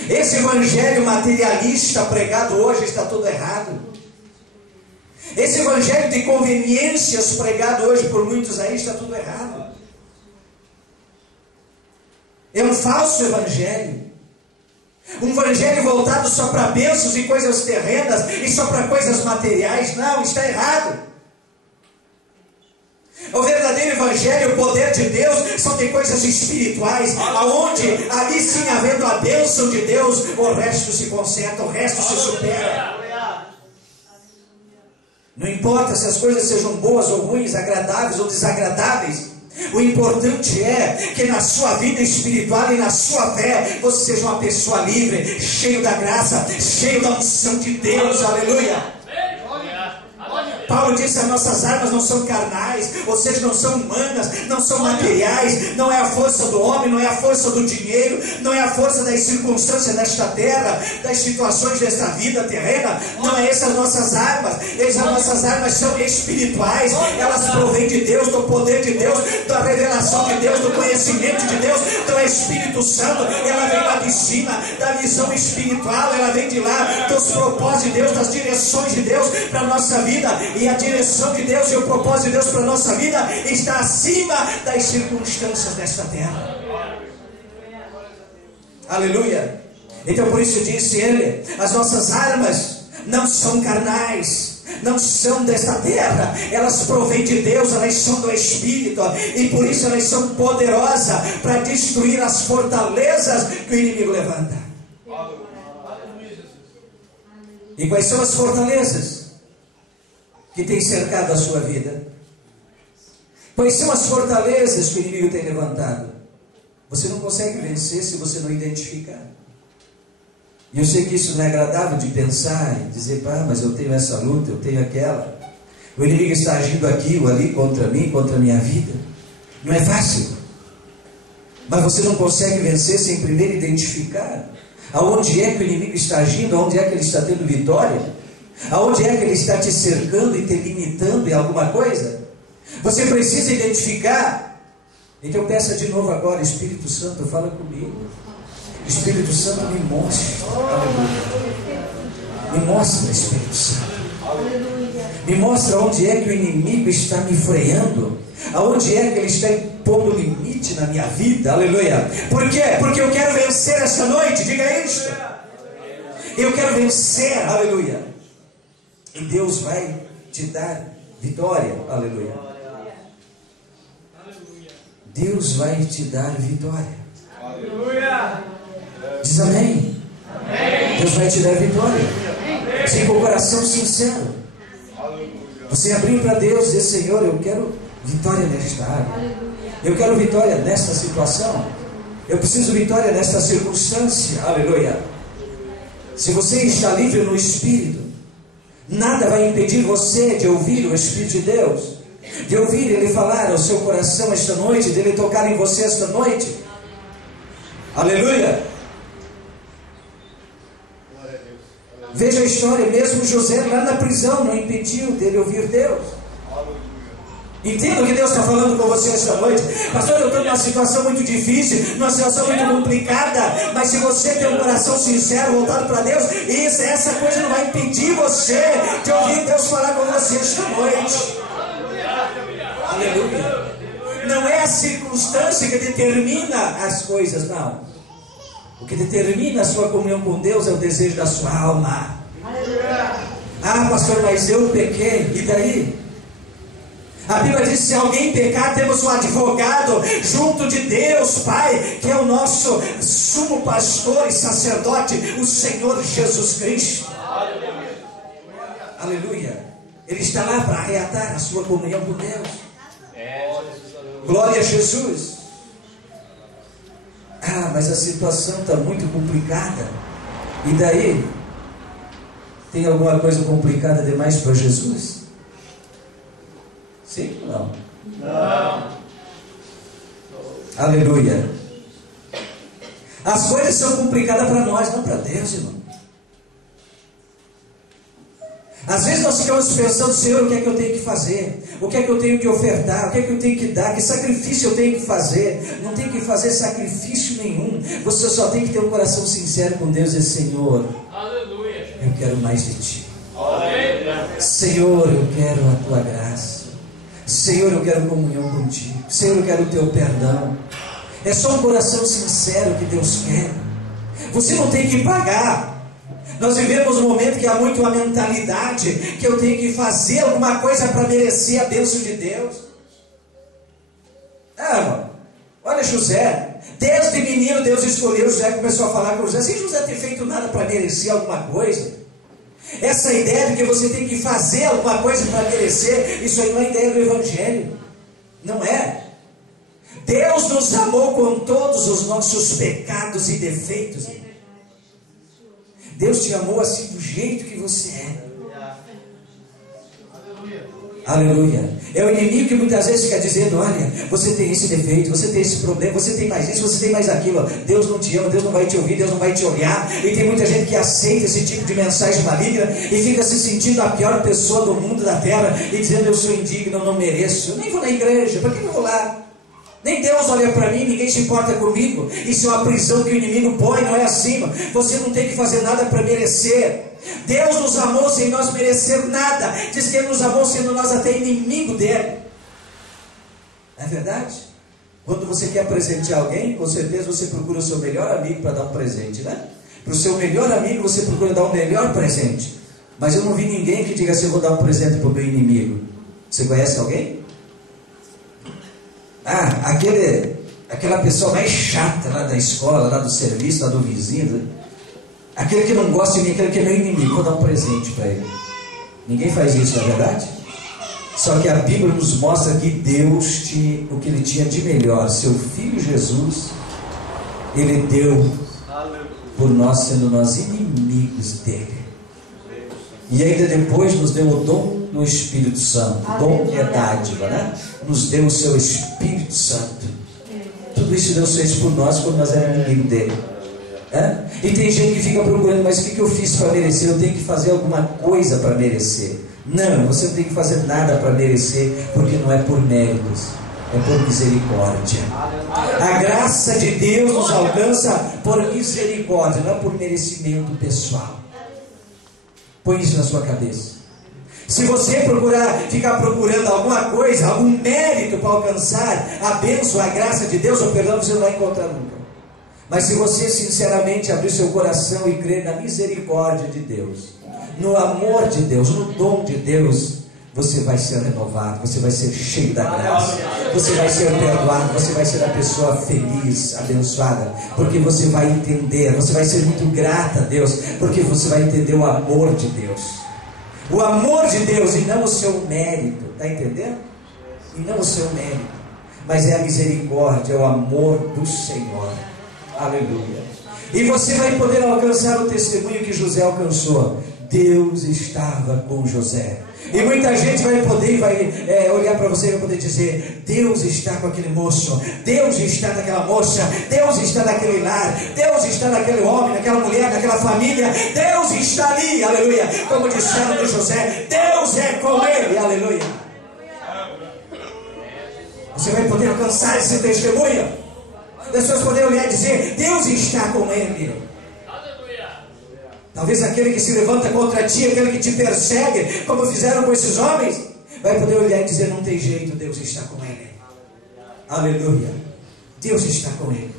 Esse evangelho materialista pregado hoje está todo errado. Esse evangelho de conveniências pregado hoje por muitos aí está tudo errado. É um falso evangelho. Um evangelho voltado só para bênçãos e coisas terrenas e só para coisas materiais. Não, está errado. O verdadeiro evangelho, o poder de Deus, são de coisas espirituais, aonde ali sim, havendo a bênção de Deus, o resto se conserta, o resto se supera. Não importa se as coisas sejam boas ou ruins, agradáveis ou desagradáveis. O importante é que na sua vida espiritual e na sua fé, você seja uma pessoa livre, cheio da graça, cheio da unção de Deus. Aleluia. Paulo disse: as nossas armas não são carnais, ou seja, não são humanas, não são materiais, não é a força do homem, não é a força do dinheiro, não é a força das circunstâncias desta terra, das situações desta vida terrena. Não é essas as nossas armas. As nossas armas são espirituais, elas provêm de Deus, do poder de Deus, da revelação de Deus, do conhecimento de Deus, do Espírito Santo. Ela vem lá de cima, da visão espiritual, ela vem de lá, dos propósitos de Deus, das direções de Deus para a nossa vida. E a direção de Deus e o propósito de Deus para a nossa vida está acima das circunstâncias desta terra. Aleluia. Então por isso disse ele: as nossas armas não são carnais, não são desta terra, elas provêm de Deus, elas são do Espírito, e por isso elas são poderosas para destruir as fortalezas que o inimigo levanta. E quais são as fortalezas que tem cercado a sua vida? Quais são as fortalezas que o inimigo tem levantado? Você não consegue vencer se você não identificar. E eu sei que isso não é agradável de pensar e dizer: pá, mas eu tenho essa luta, eu tenho aquela. O inimigo está agindo aqui ou ali contra mim, contra a minha vida. Não é fácil. Mas você não consegue vencer sem primeiro identificar aonde é que o inimigo está agindo, aonde é que ele está tendo vitória, aonde é que ele está te cercando e te limitando em alguma coisa. Você precisa identificar. Então peça de novo agora: Espírito Santo, fala comigo. Espírito Santo, me mostre. Me mostra, Espírito Santo. Me mostra onde é que o inimigo está me freando, aonde é que ele está impondo limite na minha vida. Aleluia. Por quê? Porque eu quero vencer esta noite. Diga isto. Eu quero vencer. Aleluia. E Deus vai te dar vitória. Aleluia. Deus vai te dar vitória. Aleluia. Diz amém. Amém. Deus vai te dar vitória. Sim, com o coração sincero. Você abrir para Deus e dizer: Senhor, eu quero vitória nesta área. Eu quero vitória nesta situação. Eu preciso de vitória nesta circunstância. Aleluia. Se você está livre no Espírito, nada vai impedir você de ouvir o Espírito de Deus, de ouvir Ele falar ao seu coração esta noite, de Ele tocar em você esta noite. Aleluia. Veja a história, mesmo José lá na prisão não impediu dele ouvir Deus. Entenda o que Deus está falando com você esta noite. Pastor, eu estou numa situação muito difícil, numa situação muito complicada, mas se você tem um coração sincero, voltado para Deus, essa coisa não vai impedir você de ouvir Deus falar com você esta noite. a circunstância que determina as coisas, não. O que determina a sua comunhão com Deus é o desejo da sua alma. Ah, pastor, mas eu pequei, e daí? A Bíblia diz: se alguém pecar, temos um advogado junto de Deus Pai, que é o nosso sumo pastor e sacerdote, o Senhor Jesus Cristo. Aleluia. Ele está lá para reatar a sua comunhão com Deus. Glória a Jesus. Ah, mas a situação está muito complicada. E daí? Tem alguma coisa complicada demais para Jesus? Sim ou não? Não. Aleluia. As coisas são complicadas para nós, não para Deus, irmão. Às vezes nós ficamos pensando: Senhor, o que é que eu tenho que fazer? O que é que eu tenho que ofertar? O que é que eu tenho que dar? Que sacrifício eu tenho que fazer? Não tem que fazer sacrifício nenhum. Você só tem que ter um coração sincero com Deus e dizer: Senhor, Aleluia. eu quero mais de Ti. Aleluia. Senhor, eu quero a Tua graça. Senhor, eu quero comunhão contigo. Senhor, eu quero o Teu perdão. É só um coração sincero que Deus quer. Você não tem que pagar. Nós vivemos um momento que há muito uma mentalidade que eu tenho que fazer alguma coisa para merecer a bênção de Deus. Ah, irmão, olha José. Desde menino Deus escolheu José, começou a falar com José, sem José ter feito nada para merecer alguma coisa. Essa ideia de que você tem que fazer alguma coisa para merecer, isso aí não é ideia do Evangelho. Não é. Deus nos amou com todos os nossos pecados e defeitos. Deus te amou assim do jeito que você é. Aleluia. É o inimigo que muitas vezes fica dizendo: olha, você tem esse defeito, você tem esse problema, você tem mais isso, você tem mais aquilo. Deus não te ama, Deus não vai te ouvir, Deus não vai te olhar. E tem muita gente que aceita esse tipo de mensagem maligna e fica se sentindo a pior pessoa do mundo, da terra, e dizendo: eu sou indigno, eu não mereço. Eu nem vou na igreja, para que eu vou lá? Nem Deus olha para mim, ninguém se importa comigo. Isso é uma prisão que o inimigo põe, não é assim. Você não tem que fazer nada para merecer. Deus nos amou sem nós merecer nada. Diz que Ele nos amou sendo nós até inimigo dele. Não é verdade? Quando você quer presentear alguém, com certeza você procura o seu melhor amigo para dar um presente, né? Para o seu melhor amigo você procura dar um melhor presente. Mas eu não vi ninguém que diga assim: eu vou dar um presente para o meu inimigo. Você conhece alguém? Ah, aquela pessoa mais chata lá da escola, lá do serviço, lá do vizinho, aquele que não gosta de mim, aquele que é meu inimigo, vou dar um presente para ele. Ninguém faz isso, não é verdade? Só que a Bíblia nos mostra que Deus tinha o que Ele tinha de melhor. Seu Filho Jesus, Ele deu por nós, sendo nós inimigos dele. E ainda depois nos deu o dom do Espírito Santo. Dom é dádiva, né? Nos deu o seu Espírito Santo. Tudo isso Deus fez por nós quando nós éramos inimigos dele. É? E tem gente que fica procurando: mas o que eu fiz para merecer? Eu tenho que fazer alguma coisa para merecer. Não, você não tem que fazer nada para merecer, porque não é por méritos, é por misericórdia. A graça de Deus nos alcança por misericórdia, não é por merecimento pessoal. Põe isso na sua cabeça. Se você ficar procurando alguma coisa, algum mérito para alcançar a bênção, a graça de Deus, o perdão, você não vai encontrar nunca. Mas se você sinceramente abrir seu coração e crer na misericórdia de Deus, no amor de Deus, no dom de Deus, você vai ser renovado, você vai ser cheio da graça, você vai ser perdoado, você vai ser a pessoa feliz, abençoada, porque você vai entender, você vai ser muito grata a Deus, porque você vai entender o amor de Deus. O amor de Deus e não o seu mérito, está entendendo? E não o seu mérito, mas é a misericórdia, é o amor do Senhor. Aleluia. E você vai poder alcançar o testemunho que José alcançou. Deus estava com José. E muita gente vai poder olhar para você e vai poder dizer: Deus está com aquele moço, Deus está naquela moça, Deus está naquele lar, Deus está naquele homem, naquela mulher, naquela família, Deus está ali, aleluia. Como disseram de José, Deus é com ele, aleluia. Você vai poder alcançar esse testemunho. As pessoas poderem olhar e dizer: Deus está com ele. Talvez aquele que se levanta contra ti, aquele que te persegue, como fizeram com esses homens, vai poder olhar e dizer: não tem jeito, Deus está com ele. Aleluia. Deus está com ele.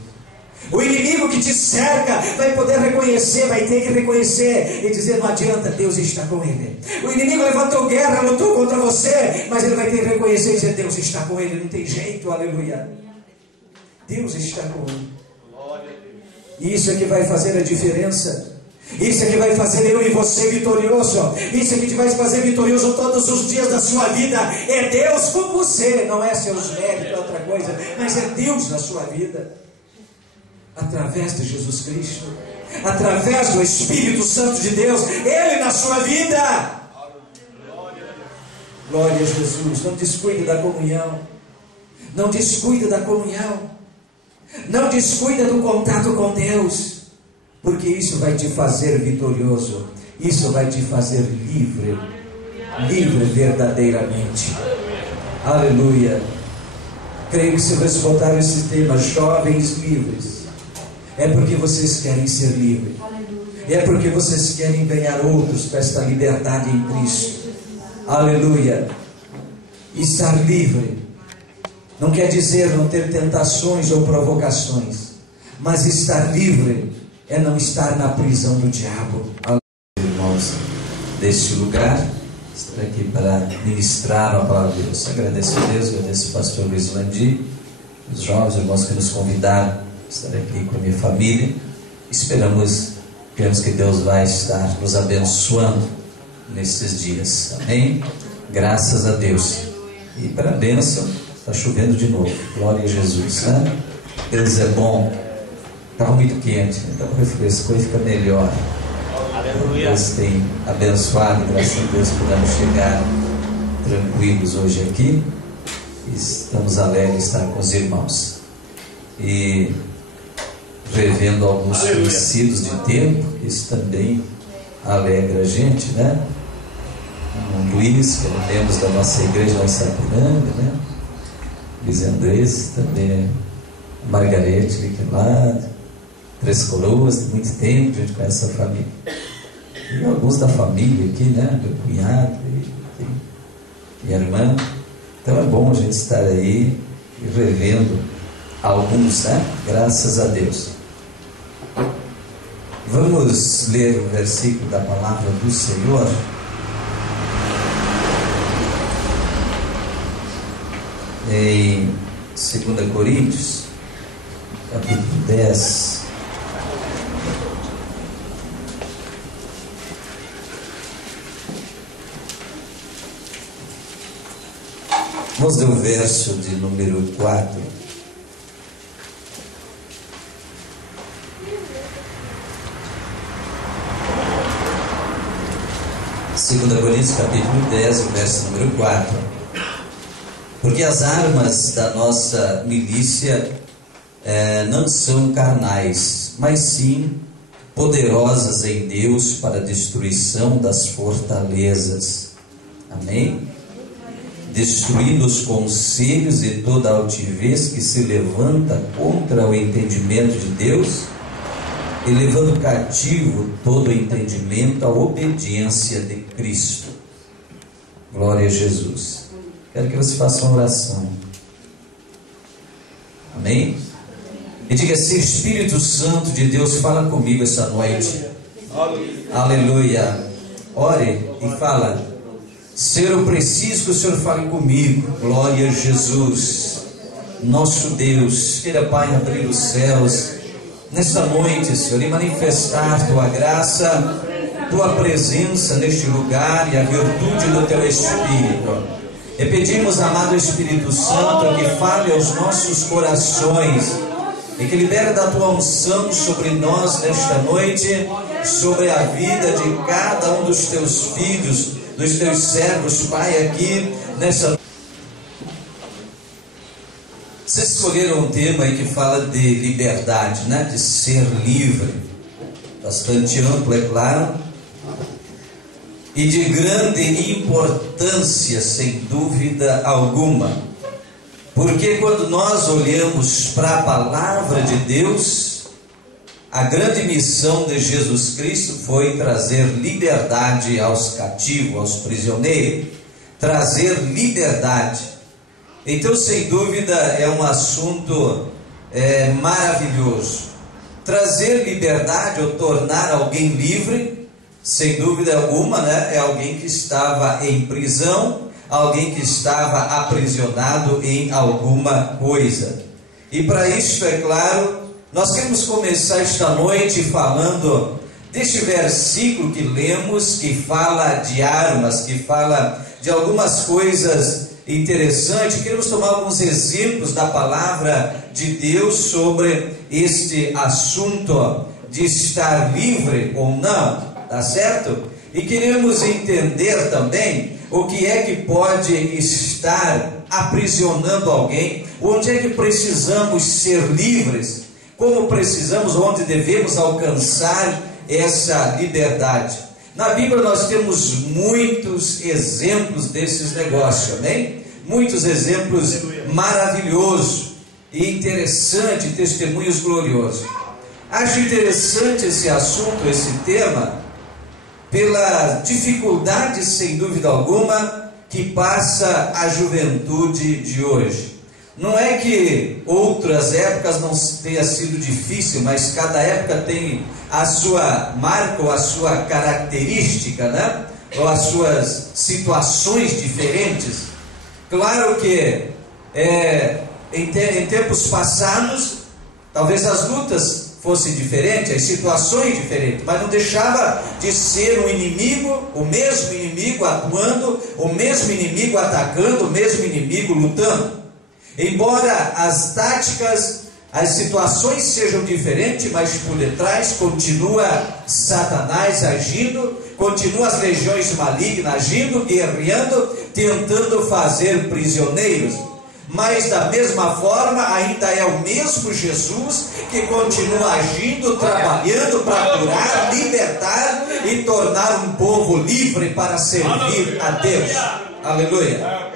O inimigo que te cerca vai poder reconhecer, vai ter que reconhecer e dizer: não adianta, Deus está com ele. O inimigo levantou guerra, lutou contra você, mas ele vai ter que reconhecer e dizer: Deus está com ele, não tem jeito. Aleluia. Deus está com ele. E isso é que vai fazer a diferença. Isso é que vai fazer eu e você vitorioso. Isso é que te vai fazer vitorioso todos os dias da sua vida. É Deus com você, não é seus méritos, é outra coisa, mas é Deus na sua vida. Através de Jesus Cristo, através do Espírito Santo de Deus, Ele na sua vida. Glória a Jesus. Não descuide da comunhão. Não descuide da comunhão. Não descuide do contato com Deus, porque isso vai te fazer vitorioso. Isso vai te fazer livre. Livre verdadeiramente. Aleluia. Creio que se você botar esse tema, jovens livres, é porque vocês querem ser livres. É porque vocês querem ganhar outros para esta liberdade em Cristo. Aleluia. Estar livre não quer dizer não ter tentações ou provocações, mas estar livre é não estar na prisão do diabo. Irmãos, deste lugar, estar aqui para ministrar a palavra de Deus. Agradeço a Deus, agradeço ao pastor Luiz Landi, os jovens irmãos que nos convidaram a estar aqui com a minha família. Cremos que Deus vai estar nos abençoando nesses dias. Amém? Graças a Deus. E para a bênção, está chovendo de novo. Glória a Jesus, né? Deus é bom. Estava muito quente, então refrescou e fica melhor. Aleluia. Deus tem abençoado, graças a Deus podemos chegar tranquilos hoje aqui. Estamos alegres de estar com os irmãos e revendo alguns conhecidos de tempo. Isso também alegra a gente, né? O Luiz, que é membro da nossa igreja lá em Sapiranga, né? Luiz Andrés também, a Margarete, que é lá, Três Coroas, tem muito tempo, a gente conhece a família. E alguns da família aqui, né? Meu cunhado e minha irmã. Então é bom a gente estar aí revendo alguns, né? Graças a Deus. Vamos ler o versículo da palavra do Senhor. Em 2 Coríntios, capítulo 10. Vamos ler o verso de número 4. Segunda Coríntios, capítulo 10, o verso número 4. Porque as armas da nossa milícia não são carnais, mas sim poderosas em Deus para a destruição das fortalezas. Amém? Destruindo os conselhos e toda altivez que se levanta contra o entendimento de Deus, e levando cativo todo o entendimento à obediência de Cristo. Glória a Jesus. Quero que você faça uma oração. Amém? E diga assim: Espírito Santo de Deus, fala comigo essa noite. Aleluia. Ore e fala: Senhor, eu preciso que o Senhor fale comigo. Glória a Jesus. Nosso Deus, queira, Pai, abrir os céus nesta noite, Senhor, e manifestar Tua graça, Tua presença neste lugar e a virtude do Teu Espírito. E pedimos, amado Espírito Santo, que fale aos nossos corações e que libere da Tua unção sobre nós nesta noite, sobre a vida de cada um dos Teus filhos, dos Teus servos, Pai, aqui nessa. Vocês escolheram um tema aí que fala de liberdade, né? De ser livre, bastante amplo, é claro, e de grande importância, sem dúvida alguma, porque quando nós olhamos para a palavra de Deus, a grande missão de Jesus Cristo foi trazer liberdade aos cativos, aos prisioneiros, trazer liberdade. Então, sem dúvida, é um assunto maravilhoso. Trazer liberdade ou tornar alguém livre, sem dúvida alguma, né? É alguém que estava em prisão, alguém que estava aprisionado em alguma coisa. E para isso, é claro, nós queremos começar esta noite falando deste versículo que lemos, que fala de armas, que fala de algumas coisas interessantes. Queremos tomar alguns exemplos da palavra de Deus sobre este assunto de estar livre ou não, tá certo? E queremos entender também o que é que pode estar aprisionando alguém, onde é que precisamos ser livres, como precisamos, onde devemos alcançar essa liberdade. Na Bíblia nós temos muitos exemplos desses negócios, amém? Muitos exemplos maravilhosos e interessantes, testemunhos gloriosos. Acho interessante esse assunto, esse tema, pela dificuldade, sem dúvida alguma, que passa a juventude de hoje. Não é que outras épocas não tenha sido difícil, mas cada época tem a sua marca ou a sua característica, né? Ou as suas situações diferentes. Claro que em tempos passados, talvez as lutas fossem diferentes, as situações diferentes, mas não deixava de ser um inimigo, o mesmo inimigo atuando, o mesmo inimigo atacando, o mesmo inimigo lutando. Embora as táticas, as situações sejam diferentes, mas por detrás continua Satanás agindo, continua as legiões malignas agindo, guerreando, tentando fazer prisioneiros. Mas da mesma forma ainda é o mesmo Jesus que continua agindo, trabalhando para curar, libertar e tornar um povo livre para servir a Deus. Aleluia.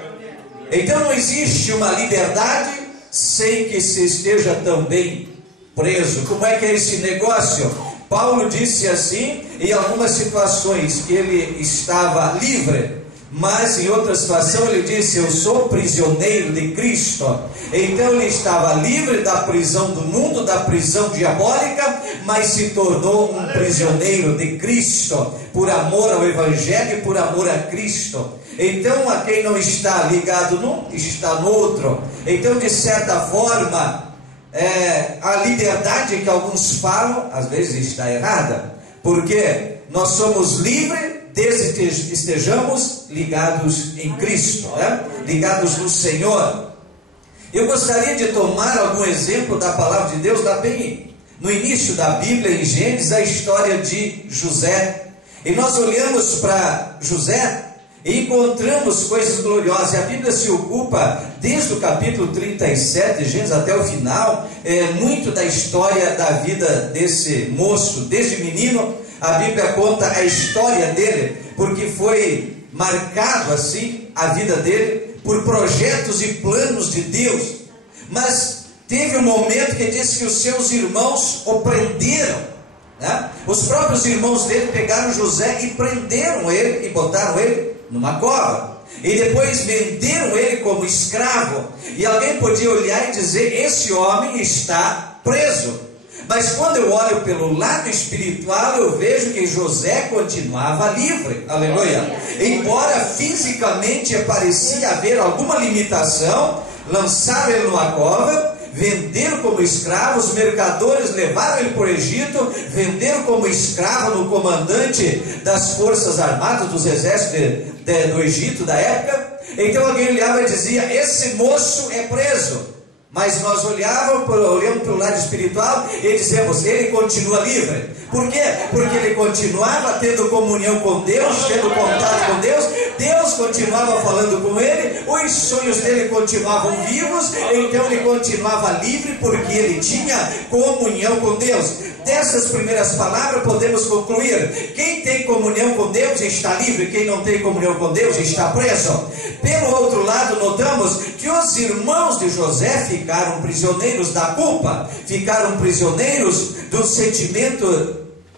Então não existe uma liberdade sem que se esteja também preso. Como é que é esse negócio? Paulo disse assim, em algumas situações, que ele estava livre, mas em outra situação ele disse: eu sou prisioneiro de Cristo. Então ele estava livre da prisão do mundo, da prisão diabólica, mas se tornou um prisioneiro de Cristo, por amor ao Evangelho e por amor a Cristo. Então a quem não está ligado num, está no outro. Então, de certa forma, a liberdade que alguns falam, às vezes está errada, porque nós somos livres desde que estejamos ligados em Cristo, né? Ligados no Senhor. Eu gostaria de tomar algum exemplo da palavra de Deus, lá bem no início da Bíblia, em Gênesis, a história de José. E nós olhamos para José e encontramos coisas gloriosas. E a Bíblia se ocupa, desde o capítulo 37 de Gênesis até o final, muito da história da vida desse moço, desde menino. A Bíblia conta a história dele, porque foi marcado assim a vida dele por projetos e planos de Deus. Mas teve um momento que diz que os seus irmãos o prenderam, né? Os próprios irmãos dele pegaram José e prenderam ele e botaram ele numa cova. E depois venderam ele como escravo. E alguém podia olhar e dizer: esse homem está preso. Mas quando eu olho pelo lado espiritual, eu vejo que José continuava livre. Aleluia. Embora fisicamente parecia haver alguma limitação, lançaram ele numa cova, venderam como escravo, os mercadores levaram ele para o Egito, venderam como escravo no comandante das forças armadas, dos exércitos do Egito da época. Então alguém olhava e dizia: esse moço é preso. Mas nós olhamos para o lado espiritual e dizemos: ele continua livre. Por quê? Porque ele continuava tendo comunhão com Deus, tendo contato com Deus. Deus continuava falando com ele, os sonhos dele continuavam vivos. Então ele continuava livre, porque ele tinha comunhão com Deus. Dessas primeiras palavras podemos concluir: quem tem comunhão com Deus está livre, quem não tem comunhão com Deus está preso. Pelo outro lado, notamos que os irmãos de José ficaram prisioneiros da culpa, ficaram prisioneiros do sentimento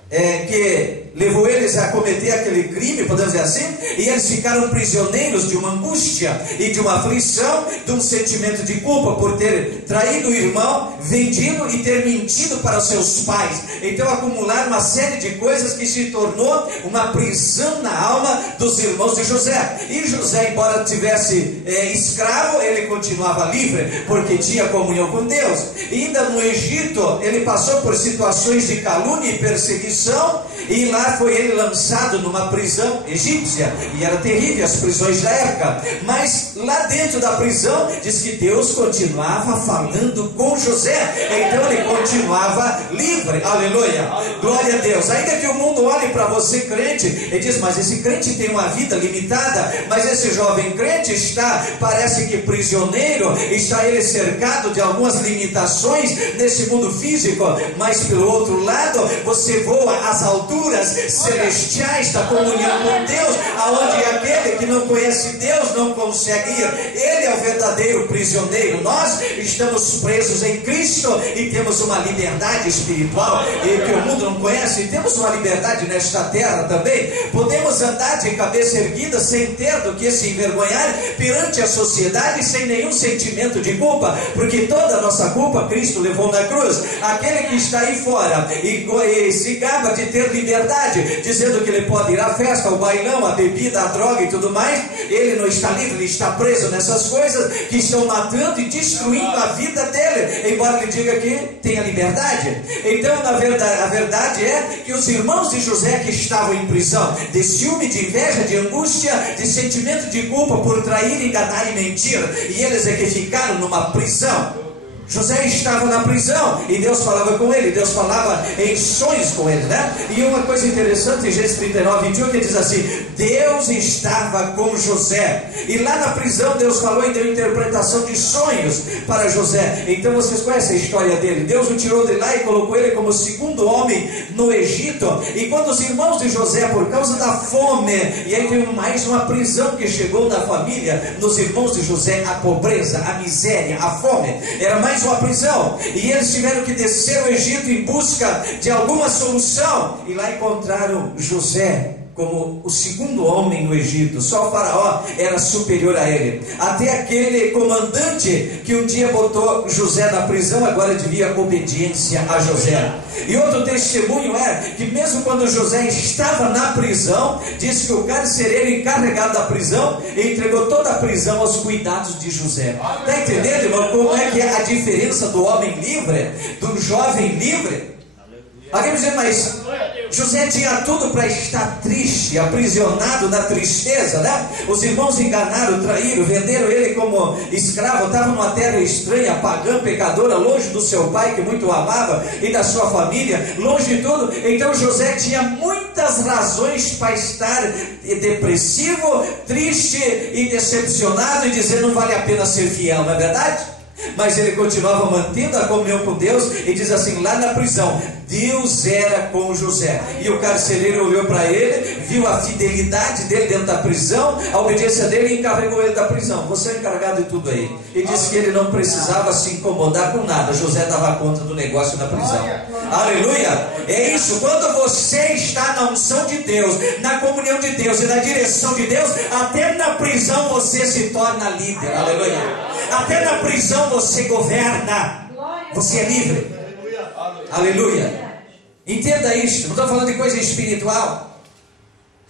que levou eles a cometer aquele crime, podemos dizer assim, e eles ficaram prisioneiros de uma angústia e de uma aflição, de um sentimento de culpa por ter traído o irmão, vendido e ter mentido para os seus pais. Então acumularam uma série de coisas que se tornou uma prisão na alma dos irmãos de José. E José, embora tivesse escravo, ele continuava livre, porque tinha comunhão com Deus. E ainda no Egito, ele passou por situações de calúnia e perseguição, e lá foi ele lançado numa prisão egípcia, e era terrível as prisões da época. Mas lá dentro da prisão, diz que Deus continuava falando com José, então ele continuava livre. Aleluia, glória a Deus. Ainda que o mundo olhe para você crente e diz, mas esse crente tem uma vida limitada, mas esse jovem crente está, parece que prisioneiro, está ele cercado de algumas limitações nesse mundo físico, mas pelo outro lado, você voa às alturas celestiais da comunhão com Deus, aonde aquele que não conhece Deus não consegue ir. Ele é o verdadeiro prisioneiro. Nós estamos presos em Cristo e temos uma liberdade espiritual e que o mundo não conhece, e temos uma liberdade nesta terra também. Podemos andar de cabeça erguida sem ter do que se envergonhar perante a sociedade, sem nenhum sentimento de culpa, porque toda a nossa culpa Cristo levou na cruz. Aquele que está aí fora e se gaba de ter liberdade, dizendo que ele pode ir à festa, ao bailão, à bebida, à droga e tudo mais, ele não está livre, ele está preso nessas coisas que estão matando e destruindo a vida dele, embora ele diga que tenha liberdade. Então a verdade é que os irmãos de José que estavam em prisão, de ciúme, de inveja, de angústia, de sentimento de culpa por trair, enganar e mentir, e eles é que ficaram numa prisão. José estava na prisão e Deus falava com ele, Deus falava em sonhos com ele, né? E uma coisa interessante em Gênesis 39, 21, que diz assim: Deus estava com José, e lá na prisão Deus falou e deu interpretação de sonhos para José. Então vocês conhecem a história dele. Deus o tirou de lá e colocou ele como segundo homem no Egito. E quando os irmãos de José, por causa da fome, e aí tem mais uma prisão que chegou na família, nos irmãos de José, a pobreza, a miséria, a fome, era mais uma prisão, e eles tiveram que descer o Egito em busca de alguma solução, e lá encontraram José como o segundo homem no Egito. Só o faraó era superior a ele. Até aquele comandante que um dia botou José na prisão, agora devia obediência a José. E outro testemunho é que mesmo quando José estava na prisão, disse que o carcereiro encarregado da prisão entregou toda a prisão aos cuidados de José. Está entendendo, irmão, como é que é a diferença do homem livre, do jovem livre? Alguém me diz, mas José tinha tudo para estar triste, aprisionado na tristeza, né? Os irmãos enganaram, traíram, venderam ele como escravo, estava numa terra estranha, pagã, pecadora, longe do seu pai que muito o amava e da sua família, longe de tudo. Então José tinha muitas razões para estar depressivo, triste e decepcionado e dizer não vale a pena ser fiel, não é verdade? Mas ele continuava mantendo a comunhão com Deus e diz assim, lá na prisão, Deus era com José. E o carcereiro olhou para ele, viu a fidelidade dele dentro da prisão, a obediência dele, e encarregou ele da prisão. Você é encarregado de tudo aí. E disse que ele não precisava se incomodar com nada. José dava conta do negócio na prisão. Aleluia! É isso, quando você está na unção de Deus, na comunhão de Deus e na direção de Deus, até na prisão você se torna líder. Aleluia! Até na prisão você governa. Você é livre. Aleluia. Entenda isto. Não estou falando de coisa espiritual.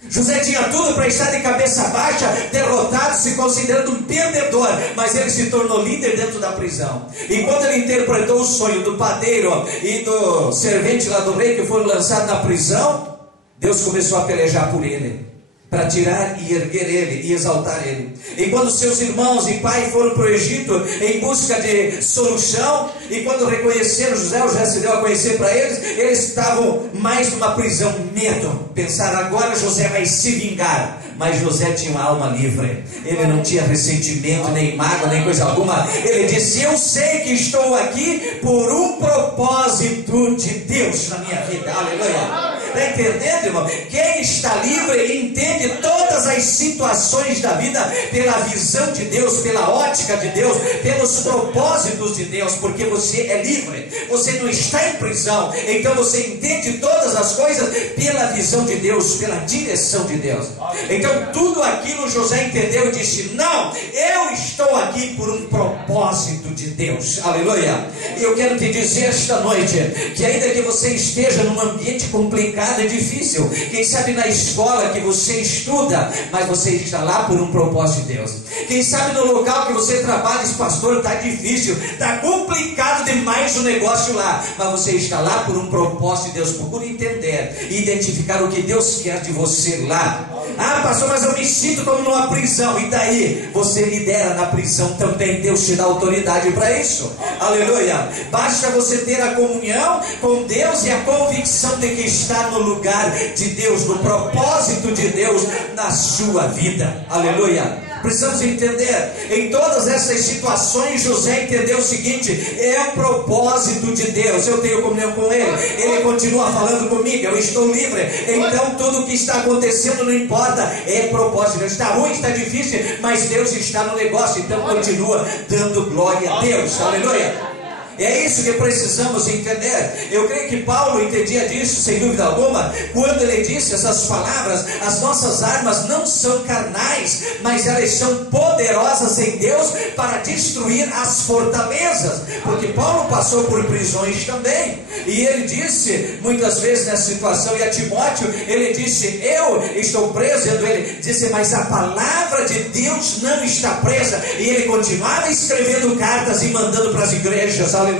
José tinha tudo para estar de cabeça baixa, derrotado, se considerando um perdedor, mas ele se tornou líder dentro da prisão. E quando ele interpretou o sonho do padeiro e do servente lá do rei que foram lançados na prisão, Deus começou a pelejar por ele, para tirar e erguer ele e exaltar ele. E quando seus irmãos e pai foram para o Egito em busca de solução, e quando reconheceram José se deu a conhecer para eles estavam mais numa prisão, medo. Pensaram, agora José vai se vingar. Mas José tinha uma alma livre. Ele não tinha ressentimento, nem mágoa, nem coisa alguma. Ele disse, eu sei que estou aqui por um propósito de Deus na minha vida. Aleluia. Está entendendo, irmão? Quem está livre entende todas as situações da vida pela visão de Deus, pela ótica de Deus, pelos propósitos de Deus, porque você é livre, você não está em prisão, então você entende todas as coisas pela visão de Deus, pela direção de Deus. Então tudo aquilo José entendeu e disse: não, eu estou aqui por um propósito de Deus, aleluia. E eu quero te dizer esta noite, que ainda que você esteja num ambiente complicado e difícil, quem sabe na escola que você estuda, mas você está lá por um propósito de Deus. Quem sabe no local que você trabalha, esse pastor, está difícil, está complicado demais o negócio lá, mas você está lá por um propósito de Deus. Procure entender e identificar o que Deus quer de você lá. Ah, pastor, mas eu me sinto como numa prisão. E daí? Você lidera na prisão também. Deus te dá autoridade para isso. Aleluia. Basta você ter a comunhão com Deus e a convicção de que está no lugar de Deus, no propósito de Deus na sua vida. Aleluia. Precisamos entender, em todas essas situações, José entendeu o seguinte: é o propósito de Deus. Eu tenho comunhão com Ele, Ele continua falando comigo, eu estou livre. Então tudo o que está acontecendo não importa, é propósito de Deus. Está ruim, está difícil, mas Deus está no negócio, então continua dando glória a Deus. Aleluia. É isso que precisamos entender. Eu creio que Paulo entendia disso, sem dúvida alguma, quando ele disse essas palavras: as nossas armas não são carnais, mas elas são poderosas em Deus para destruir as fortalezas. Porque Paulo passou por prisões também, e ele disse muitas vezes nessa situação, e a Timóteo ele disse: eu estou preso, e ele disse: mas a palavra de Deus não está presa. E ele continuava escrevendo cartas e mandando para as igrejas. Aleluia.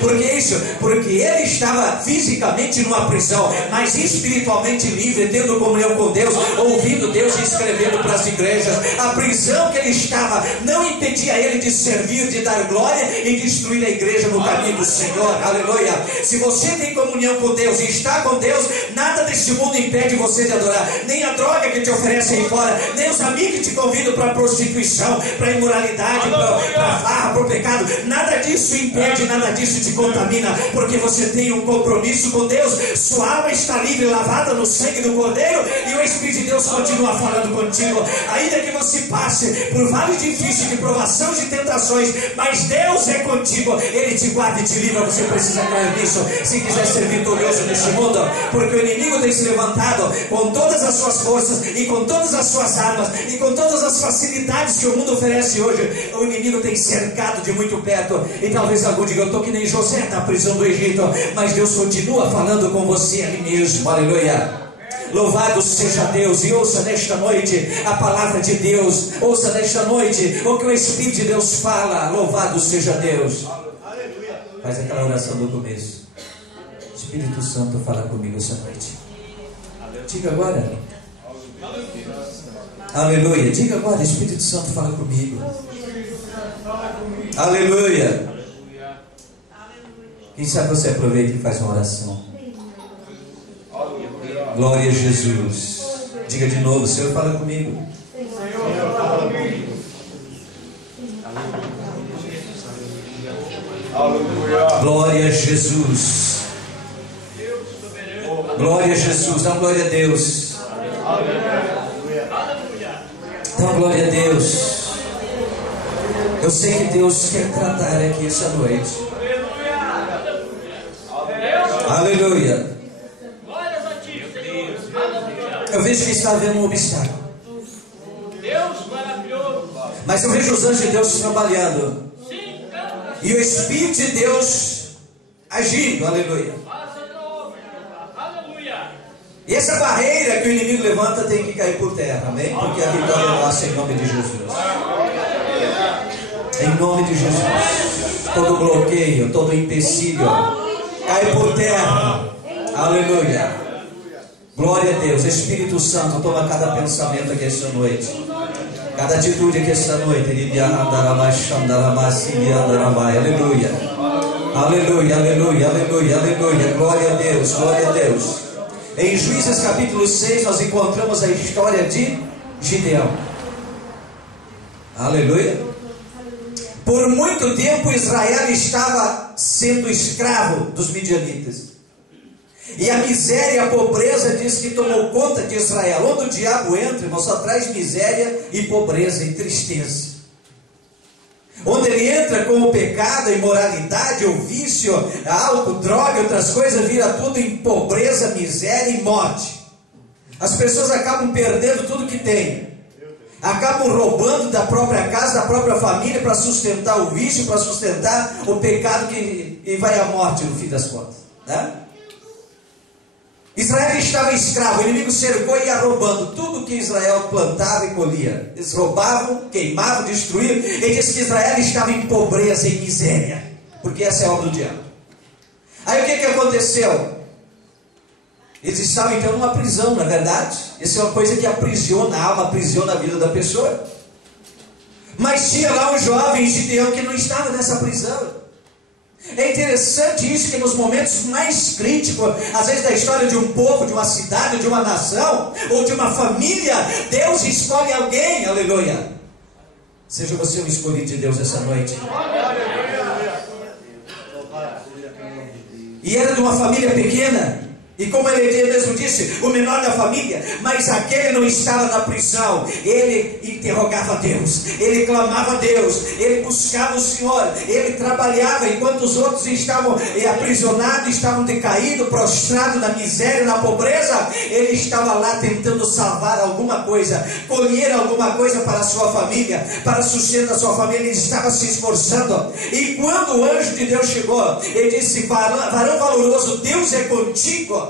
Por que isso? Porque ele estava fisicamente numa prisão, mas espiritualmente livre, tendo comunhão com Deus, ouvindo Deus e escrevendo para as igrejas. A prisão que ele estava não impedia ele de servir, de dar glória e destruir a igreja no caminho do Senhor. Aleluia. Se você tem comunhão com Deus e está com Deus, nada deste mundo impede você de adorar. Nem a droga que te oferece aí fora, nem os amigos que te convidam para a prostituição, para a imoralidade, para a farra, para o pecado. Nada disso impede, nada disso te contamina, porque você tem um compromisso com Deus. Sua alma está livre, lavada no sangue do Cordeiro, e o Espírito de Deus continua falando contigo. Ainda que você passe por vale difícil de provações e tentações, mas Deus é contigo, Ele te guarda e te livra. Você precisa crer nisso se quiser ser vitorioso neste mundo, porque o inimigo tem se levantado com todas as suas forças e com todas as suas armas e com todas as facilidades que o mundo oferece hoje. O inimigo tem cercado de muito perto, e talvez algum diga: eu estou que nem José na prisão do Egito, mas Deus continua falando com você ali mesmo. Aleluia. Louvado seja Deus. E ouça nesta noite a palavra de Deus. Ouça nesta noite o que o Espírito de Deus fala. Louvado seja Deus. Aleluia. Faz aquela oração do começo. Espírito Santo, fala comigo essa noite. Diga agora. Aleluia. Diga agora: Espírito Santo, fala comigo. Aleluia. Quem sabe você aproveita e faz uma oração. Glória a Jesus. Diga de novo: Senhor, fala comigo. Glória a Jesus. Glória a Jesus. Dá glória a Deus. Dá glória a Deus. Eu sei que Deus quer tratar aqui essa noite. Aleluia. Eu vejo que está havendo um obstáculo, mas eu vejo os anjos de Deus trabalhando e o Espírito de Deus agindo. Aleluia. E essa barreira que o inimigo levanta tem que cair por terra, amém? Porque a vitória é nossa, em nome de Jesus. Em nome de Jesus. Todo bloqueio, todo empecilho cai por terra. Aleluia. Glória a Deus. Espírito Santo, toma cada pensamento aqui esta noite, cada atitude aqui esta noite. Aleluia. Aleluia, aleluia, aleluia, aleluia. Glória a Deus, glória a Deus. Em Juízes capítulo 6 nós encontramos a história de Gideão. Aleluia. Por muito tempo Israel estava sendo escravo dos midianitas. E a miséria e a pobreza diz que tomou conta de Israel. Onde o diabo entra, irmão, só traz miséria e pobreza e tristeza. Onde ele entra com o pecado, a imoralidade, o vício, álcool, droga, outras coisas, vira tudo em pobreza, miséria e morte. As pessoas acabam perdendo tudo que têm. Acabam roubando da própria casa, da própria família, para sustentar o vício, para sustentar o pecado e vai à morte no fim das contas, né? Israel estava escravo, o inimigo cercou e ia roubando tudo que Israel plantava e colhia. Eles roubavam, queimavam, destruíam. Ele disse que Israel estava em pobreza e miséria, porque essa é a obra do diabo. Aí o que aconteceu? Eles estavam então numa prisão, não é verdade? Isso é uma coisa que aprisiona a alma, aprisiona a vida da pessoa. Mas tinha lá um jovem Gideão que não estava nessa prisão. É interessante isso, que nos momentos mais críticos, às vezes da história de um povo, de uma cidade, de uma nação, ou de uma família, Deus escolhe alguém, aleluia. Seja você um escolhido de Deus essa noite. E era de uma família pequena. E como ele mesmo disse, o menor da família, mas aquele não estava na prisão. Ele interrogava Deus, ele clamava a Deus, ele buscava o Senhor, ele trabalhava enquanto os outros estavam aprisionados, estavam decaídos, prostrados na miséria, na pobreza. Ele estava lá tentando salvar alguma coisa, colher alguma coisa para a sua família, para o sustento da sua família. Ele estava se esforçando. E quando o anjo de Deus chegou, ele disse: varão valoroso, Deus é contigo.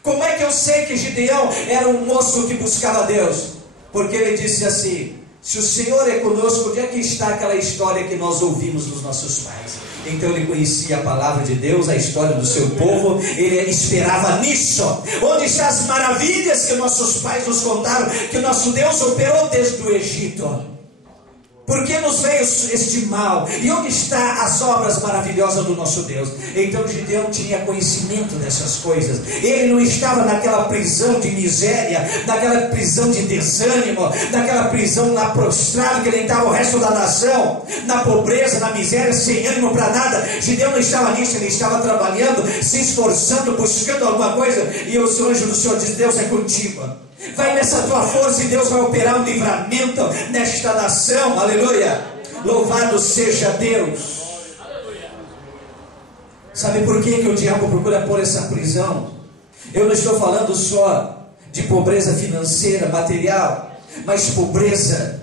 Como é que eu sei que Gideão era um moço que buscava Deus? Porque ele disse assim: se o Senhor é conosco, onde é que está aquela história que nós ouvimos dos nossos pais? Então ele conhecia a palavra de Deus, a história do seu povo, ele esperava nisso. Onde estão as maravilhas que nossos pais nos contaram, que o nosso Deus operou desde o Egito? Por que nos veio este mal? E onde estão as obras maravilhosas do nosso Deus? Então Gideão tinha conhecimento dessas coisas. Ele não estava naquela prisão de miséria, naquela prisão de desânimo, naquela prisão lá prostrado que ele estava o resto da nação, na pobreza, na miséria, sem ânimo para nada. Gideão não estava nisso, ele estava trabalhando, se esforçando, buscando alguma coisa. E o anjo do Senhor diz: Deus é contigo. Vai nessa tua força e Deus vai operar um livramento nesta nação, aleluia. Louvado seja Deus. Sabe por que o diabo procura pôr essa prisão? Eu não estou falando só de pobreza financeira, material, mas pobreza,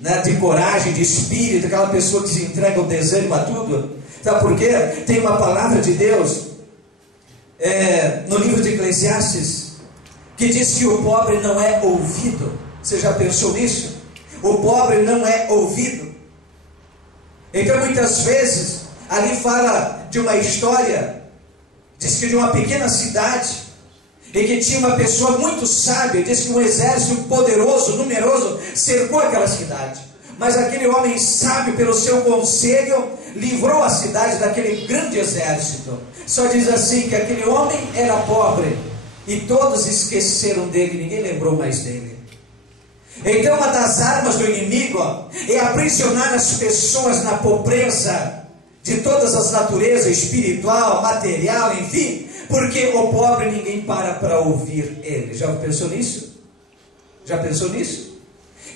né, de coragem, de espírito, aquela pessoa que se entrega ao desânimo a tudo. Sabe por quê? Tem uma palavra de Deus no livro de Eclesiastes, que diz que o pobre não é ouvido. Você já pensou nisso? O pobre não é ouvido. Então muitas vezes ali fala de uma história, diz que de uma pequena cidade, em que tinha uma pessoa muito sábia, diz que um exército poderoso, numeroso, cercou aquela cidade. Mas aquele homem sábio, pelo seu conselho, livrou a cidade daquele grande exército. Só diz assim que aquele homem era pobre, e todos esqueceram dele, ninguém lembrou mais dele. Então uma das armas do inimigo é aprisionar as pessoas na pobreza de todas as naturezas, espiritual, material, enfim, porque o pobre ninguém para ouvir ele. Já pensou nisso? Já pensou nisso?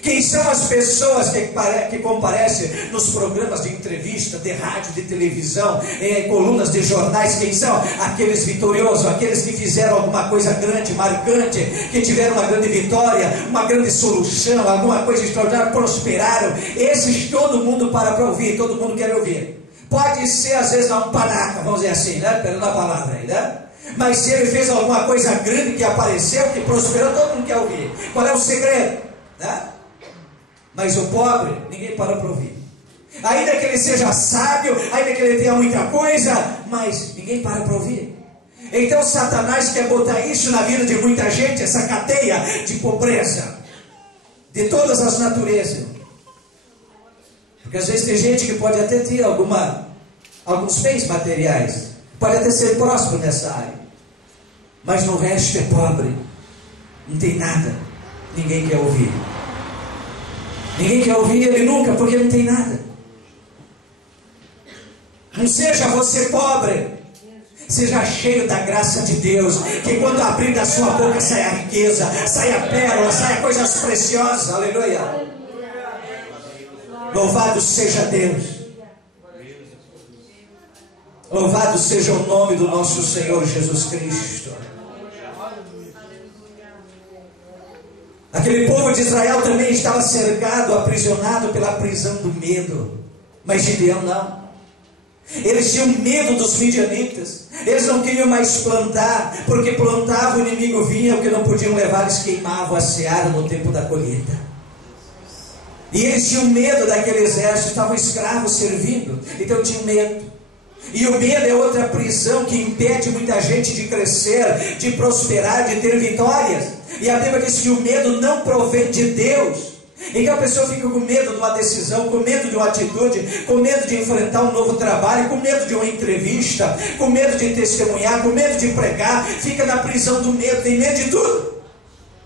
Quem são as pessoas que comparecem nos programas de entrevista, de rádio, de televisão, colunas de jornais? Quem são? Aqueles vitoriosos, aqueles que fizeram alguma coisa grande, marcante, que tiveram uma grande vitória, uma grande solução, alguma coisa extraordinária, prosperaram. Esses todo mundo para ouvir, todo mundo quer ouvir. Pode ser às vezes um panaca, vamos dizer assim, né? Perdão a palavra aí, né? Mas se ele fez alguma coisa grande que apareceu, que prosperou, todo mundo quer ouvir. Qual é o segredo? Né? Mas o pobre, ninguém para ouvir. Ainda que ele seja sábio, ainda que ele tenha muita coisa, mas ninguém para ouvir. Então Satanás quer botar isso na vida de muita gente, essa cadeia de pobreza, de todas as naturezas. Porque às vezes tem gente que pode até ter alguns bens materiais, pode até ser próspero nessa área, mas no resto é pobre, não tem nada, ninguém quer ouvir. Ninguém quer ouvir ele nunca, porque não tem nada. Não seja você pobre, Seja cheio da graça de Deus, que quando abrir da sua boca saia a riqueza, saia a pérola, saia coisas preciosas. Aleluia. Louvado seja Deus. Louvado seja o nome do nosso Senhor Jesus Cristo. Aquele povo de Israel também estava cercado, aprisionado pela prisão do medo. Mas Gideão não. Eles tinham medo dos midianitas. Eles não queriam mais plantar, porque plantava, o inimigo vinha, o que não podiam levar, eles queimavam a seara no tempo da colheita. E eles tinham medo daquele exército, estavam escravos servindo, então tinham medo. E o medo é outra prisão que impede muita gente de crescer, de prosperar, de ter vitórias. E a Bíblia diz que o medo não provém de Deus. Então a pessoa fica com medo de uma decisão, com medo de uma atitude, com medo de enfrentar um novo trabalho, com medo de uma entrevista, com medo de testemunhar, com medo de pregar, fica na prisão do medo, tem medo de tudo.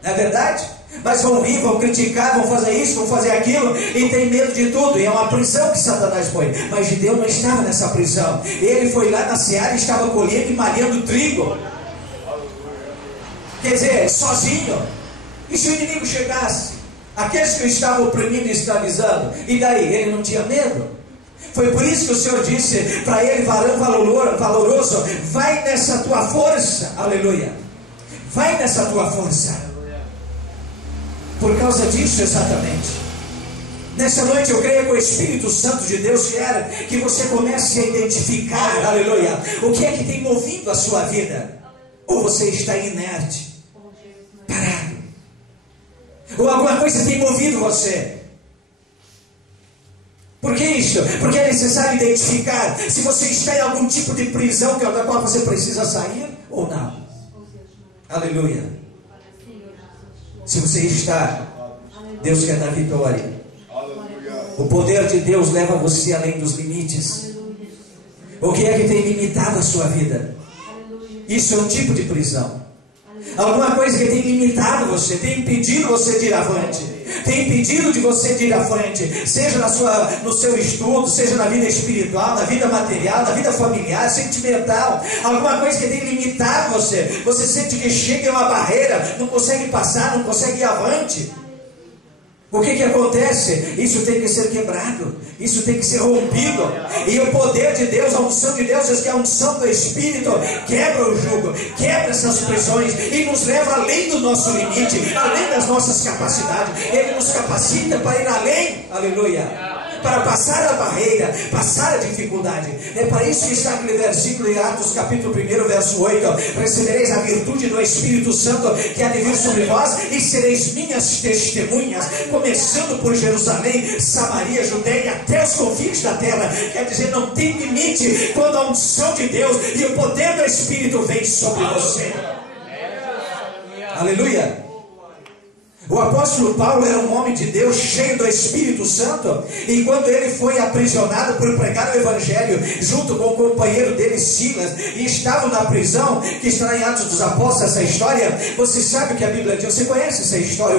Não é verdade? Mas vão rir, vão criticar, vão fazer isso, vão fazer aquilo, e tem medo de tudo, e é uma prisão que Satanás põe. Mas Gideão não estava nessa prisão. Ele foi lá na seara e estava colhendo e malhando trigo. Quer dizer, sozinho. E se o inimigo chegasse? Aqueles que o estavam oprimindo e escravizando, e daí? Ele não tinha medo. Foi por isso que o Senhor disse para ele, varão valoroso, vai nessa tua força. Aleluia. Vai nessa tua força. Por causa disso exatamente. Nessa noite eu creio que o Espírito Santo de Deus quer que você comece a identificar, aleluia, o que é que tem movido a sua vida. Ou você está inerte, parado, ou alguma coisa tem movido você. Por que isso? Porque é necessário identificar se você está em algum tipo de prisão da qual você precisa sair ou não. Aleluia. Se você está, Deus quer dar vitória. O poder de Deus leva você além dos limites. O que é que tem limitado a sua vida? Isso é um tipo de prisão. Alguma coisa que tem limitado você, tem impedido você de ir avante, tem impedido de você de ir à frente, seja no seu estudo, seja na vida espiritual, na vida material, na vida familiar, sentimental. Alguma coisa que tem limitado você. Você sente que chega em uma barreira, não consegue passar, não consegue ir avante. O que acontece? Isso tem que ser quebrado, isso tem que ser rompido. E o poder de Deus, a unção de Deus, diz que a unção do Espírito quebra o jugo, quebra essas prisões e nos leva além do nosso limite, além das nossas capacidades. Ele nos capacita para ir além, aleluia, para passar a barreira, passar a dificuldade. É para isso que está aquele versículo em Atos capítulo 1, verso 8: recebereis a virtude do Espírito Santo que há de vir sobre vós, e sereis minhas testemunhas, começando por Jerusalém, Samaria, Judeia, até os confins da terra. Quer dizer, não tem limite quando a unção de Deus e o poder do Espírito vem sobre você. Aleluia. O apóstolo Paulo era um homem de Deus, cheio do Espírito Santo, e quando ele foi aprisionado por pregar o Evangelho, junto com o companheiro dele, Silas, e estavam na prisão, que está em Atos dos Apóstolos, essa história, você sabe o que a Bíblia diz, você conhece essa história?